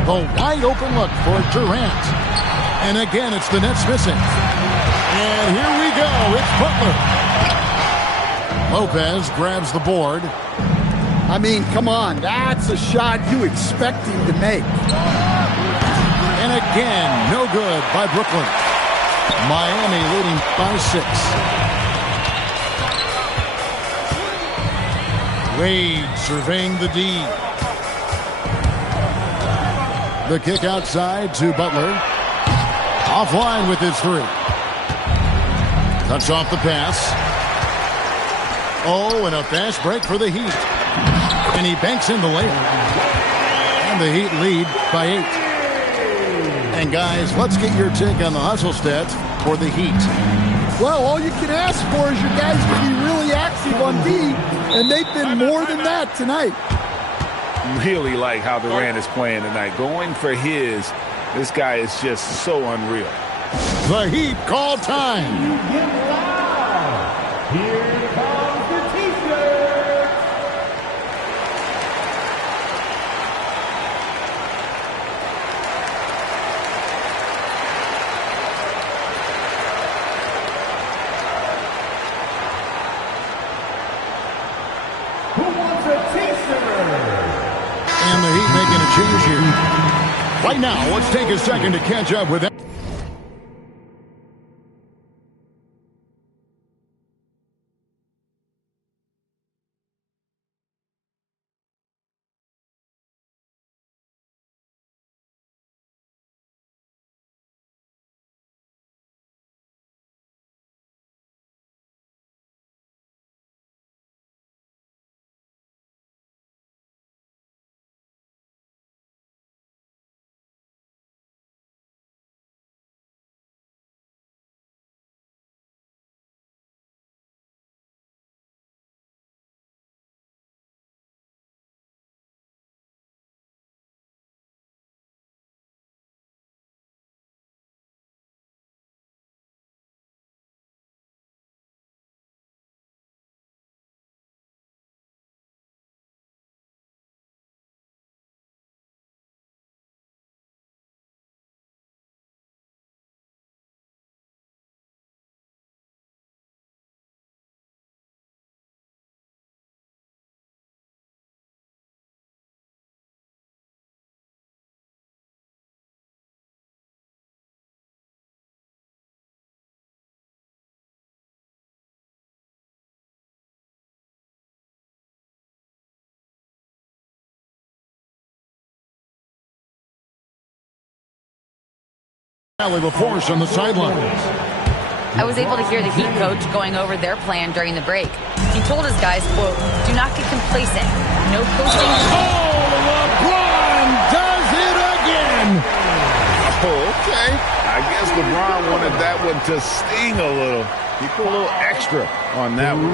A wide open look for Durant. And again, it's the Nets missing. And here we go. It's Butler. Lopez grabs the board. I mean, come on. That's a shot you expect him to make. And again, no good by Brooklyn. Miami leading by 6. Wade surveying the D. The kick outside to Butler. Offline with his 3. Cuts off the pass. Oh, and a fast break for the Heat. And he banks in the layup. And the Heat lead by 8. And guys, let's get your take on the hustle stats for the Heat. Well, all you can ask for is your guys to be really active on D, and they've been more than that tonight. really like how Durant is playing tonight. Going for his, this guy is just so unreal. The Heat call time. Here comes the T-shirt. Who wants a T-shirt? And the Heat making a change here. Right now, let's take a second to catch up with that. Before us on the sidelines. I was able to hear the Heat coach going over their plan during the break. He told his guys, quote, "Do not get complacent. No coasting." Oh, LeBron does it again. Oh, okay. I guess LeBron wanted that one to sting a little. He put a little extra on that one.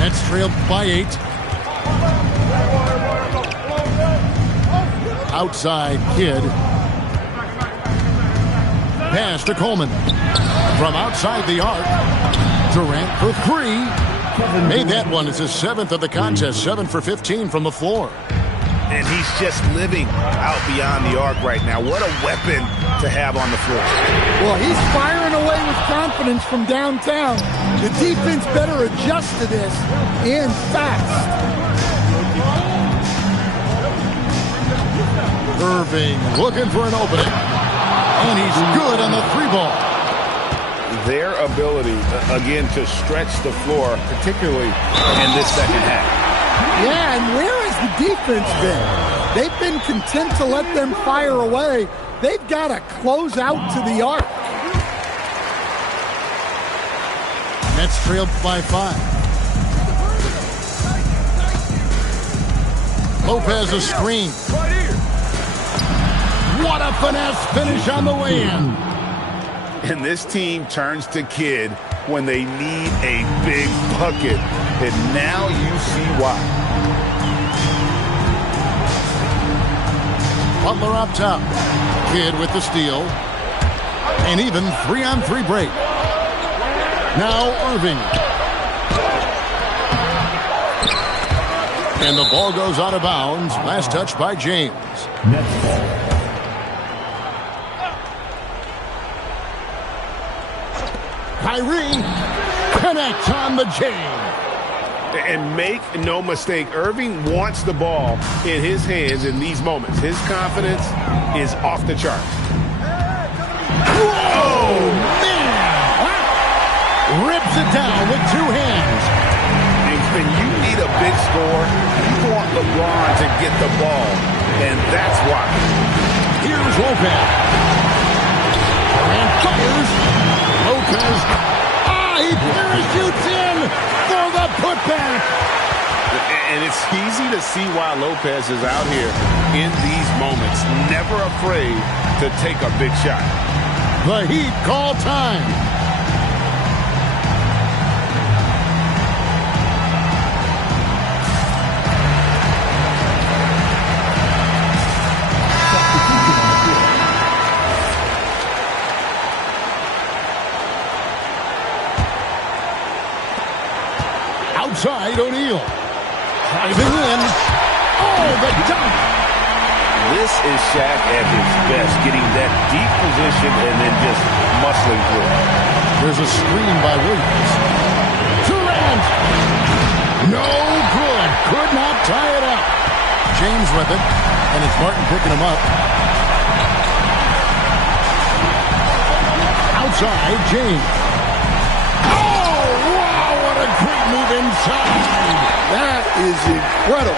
Nets trailed by 8. Outside Kidd. Pass to Coleman. From outside the arc. Durant for 3. Made that one. It's his 7th of the contest. 7 for 15 from the floor. And he's just living out beyond the arc right now. What a weapon to have on the floor. Well, he's firing away with confidence from downtown. The defense better adjust to this and fast. Irving looking for an opening. And he's good on the 3-ball. Their ability, again, to stretch the floor, particularly in this second half. Yeah, and where has the defense been? They've been content to let them fire away. They've got to close out to the arc. Nets trailed by 5. Lopez a screen. What a finesse finish on the way in. And this team turns to Kidd when they need a big bucket. And now you see why. Butler up top. Kidd with the steal. And even 3-on-3 break. Now Irving. And the ball goes out of bounds. Last touch by James. Nets ball. Kyrie connects on the J. And make no mistake, Irving wants the ball in his hands in these moments. His confidence is off the charts. Whoa, man! Rips it down with 2 hands. And when you need a big score, you want LeBron to get the ball. And that's why. Here's Lopez. Durant fires. Lopez. He parachutes in for the putback. And it's easy to see why Lopez is out here in these moments, never afraid to take a big shot. The Heat call time. Outside, O'Neal. Driving in. Oh, the dunk. This is Shaq at his best, getting that deep position and then just muscling through. There's a screen by Williams. Durant. No good. Could not tie it up. James with it. And it's Martin picking him up. Outside, James. Oh, wow, what a great move inside. That is incredible.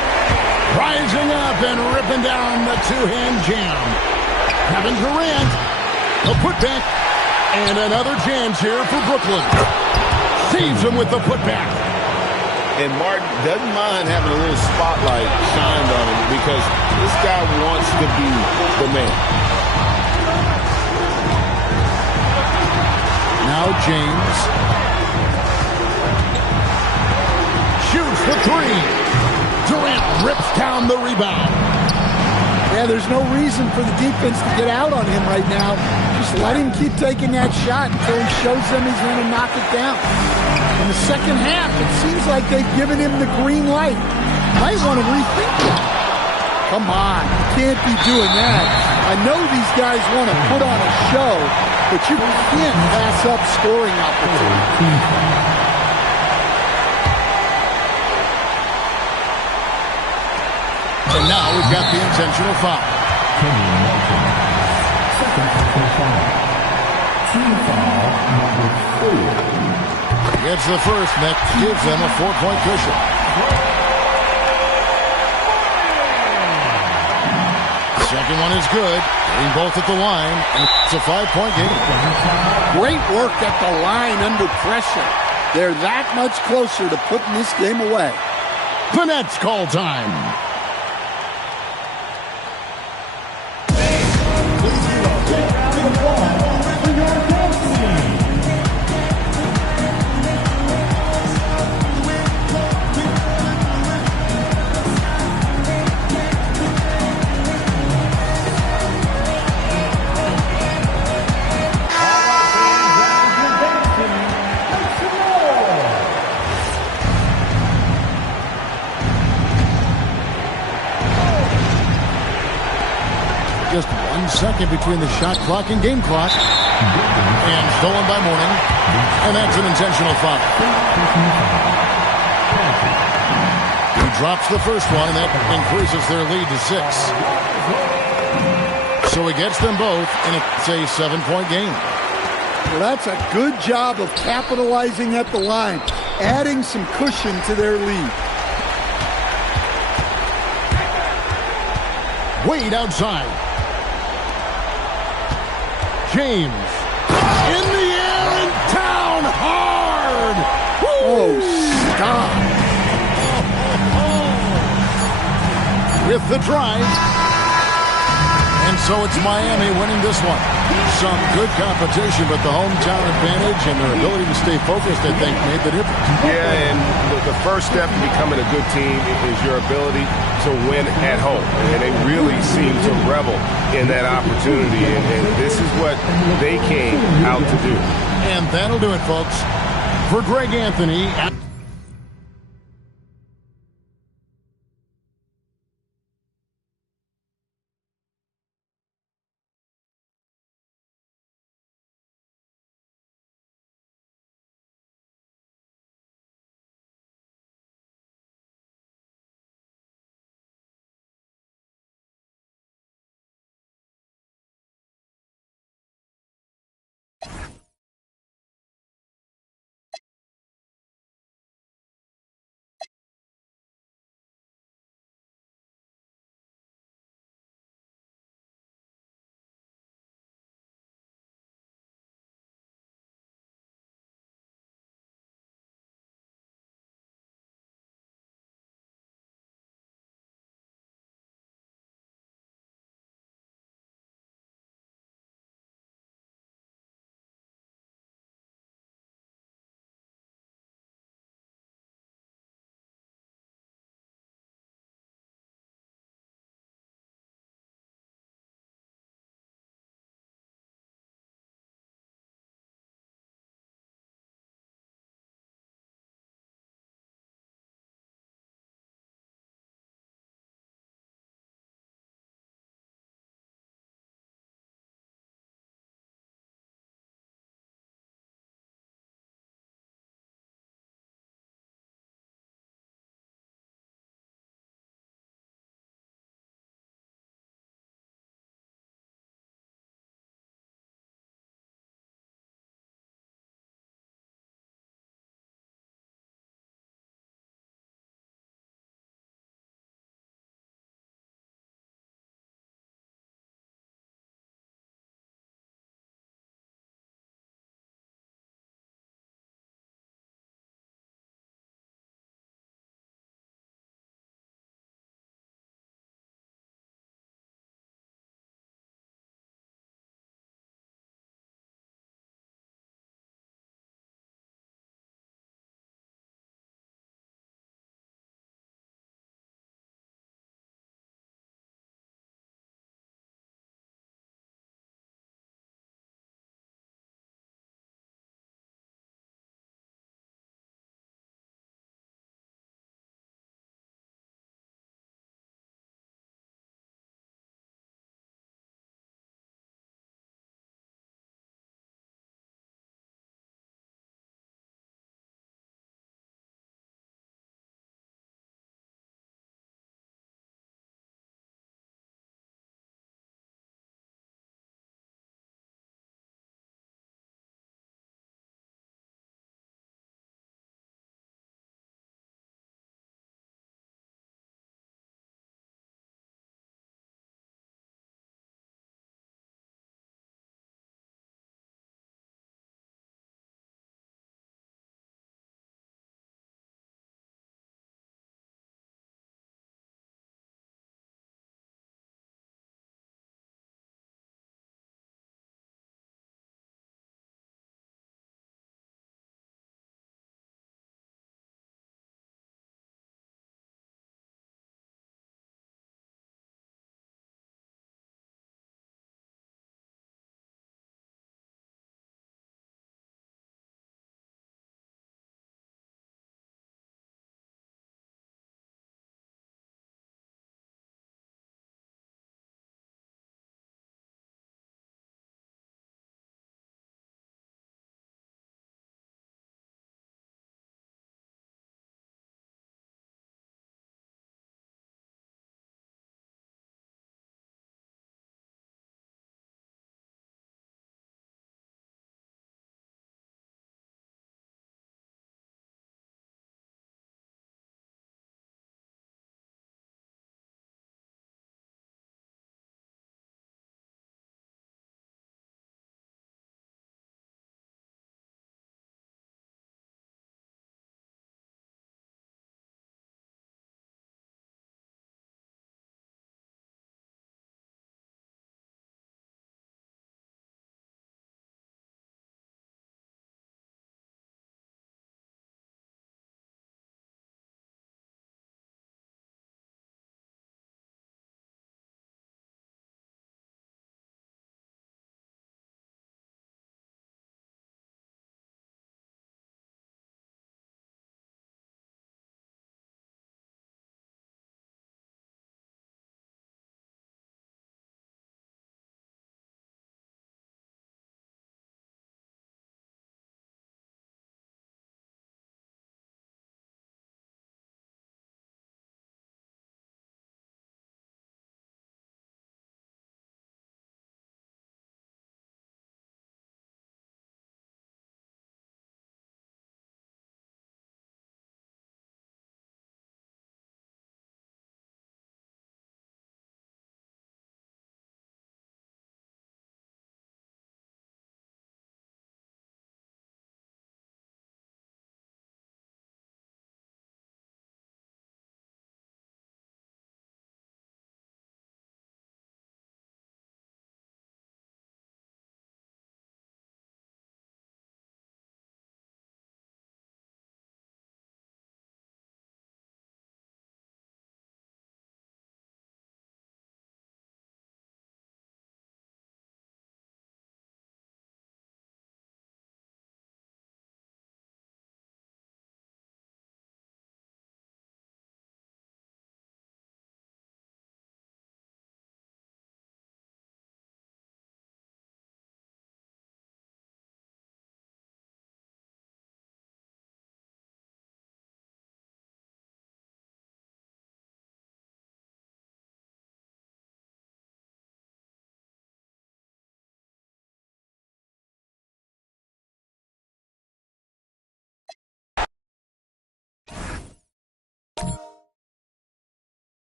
Rising up and ripping down the two-hand jam. Kevin Durant. A putback. And another chance here for Brooklyn. Saves him with the putback. And Martin doesn't mind having a little spotlight shined on him because this guy wants to be the man. Now James. Shoots the three. Durant rips down the rebound. Yeah, there's no reason for the defense to get out on him right now. Just let him keep taking that shot until he shows them he's going to knock it down. In the second half, it seems like they've given him the green light. Might want to rethink it. Come on, you can't be doing that. I know these guys want to put on a show, but you can't pass up scoring opportunities. And now we've got the intentional foul. Second personal foul. Team foul number 4. Gets the first, and that gives them a 4-point cushion. Second one is good. Getting both at the line, and it's a 5-point game. Great work at the line under pressure. They're that much closer to putting this game away. The Nets call time. Just 1 second between the shot clock and game clock. And stolen by Mourning. And that's an intentional foul. He drops the first one, and that increases their lead to 6. So he gets them both, and it's a 7-point game. Well, that's a good job of capitalizing at the line, adding some cushion to their lead. Wade outside. James in the air and down hard. Woo! Oh, stop. With the drive. And so it's Miami winning this one. Some good competition, but the hometown advantage and their ability to stay focused, I think, made the difference. Yeah, and the first step to becoming a good team is your ability to win at home. And they really seem to revel in that opportunity, and this is what they came out to do. And that'll do it, folks. For Greg Anthony.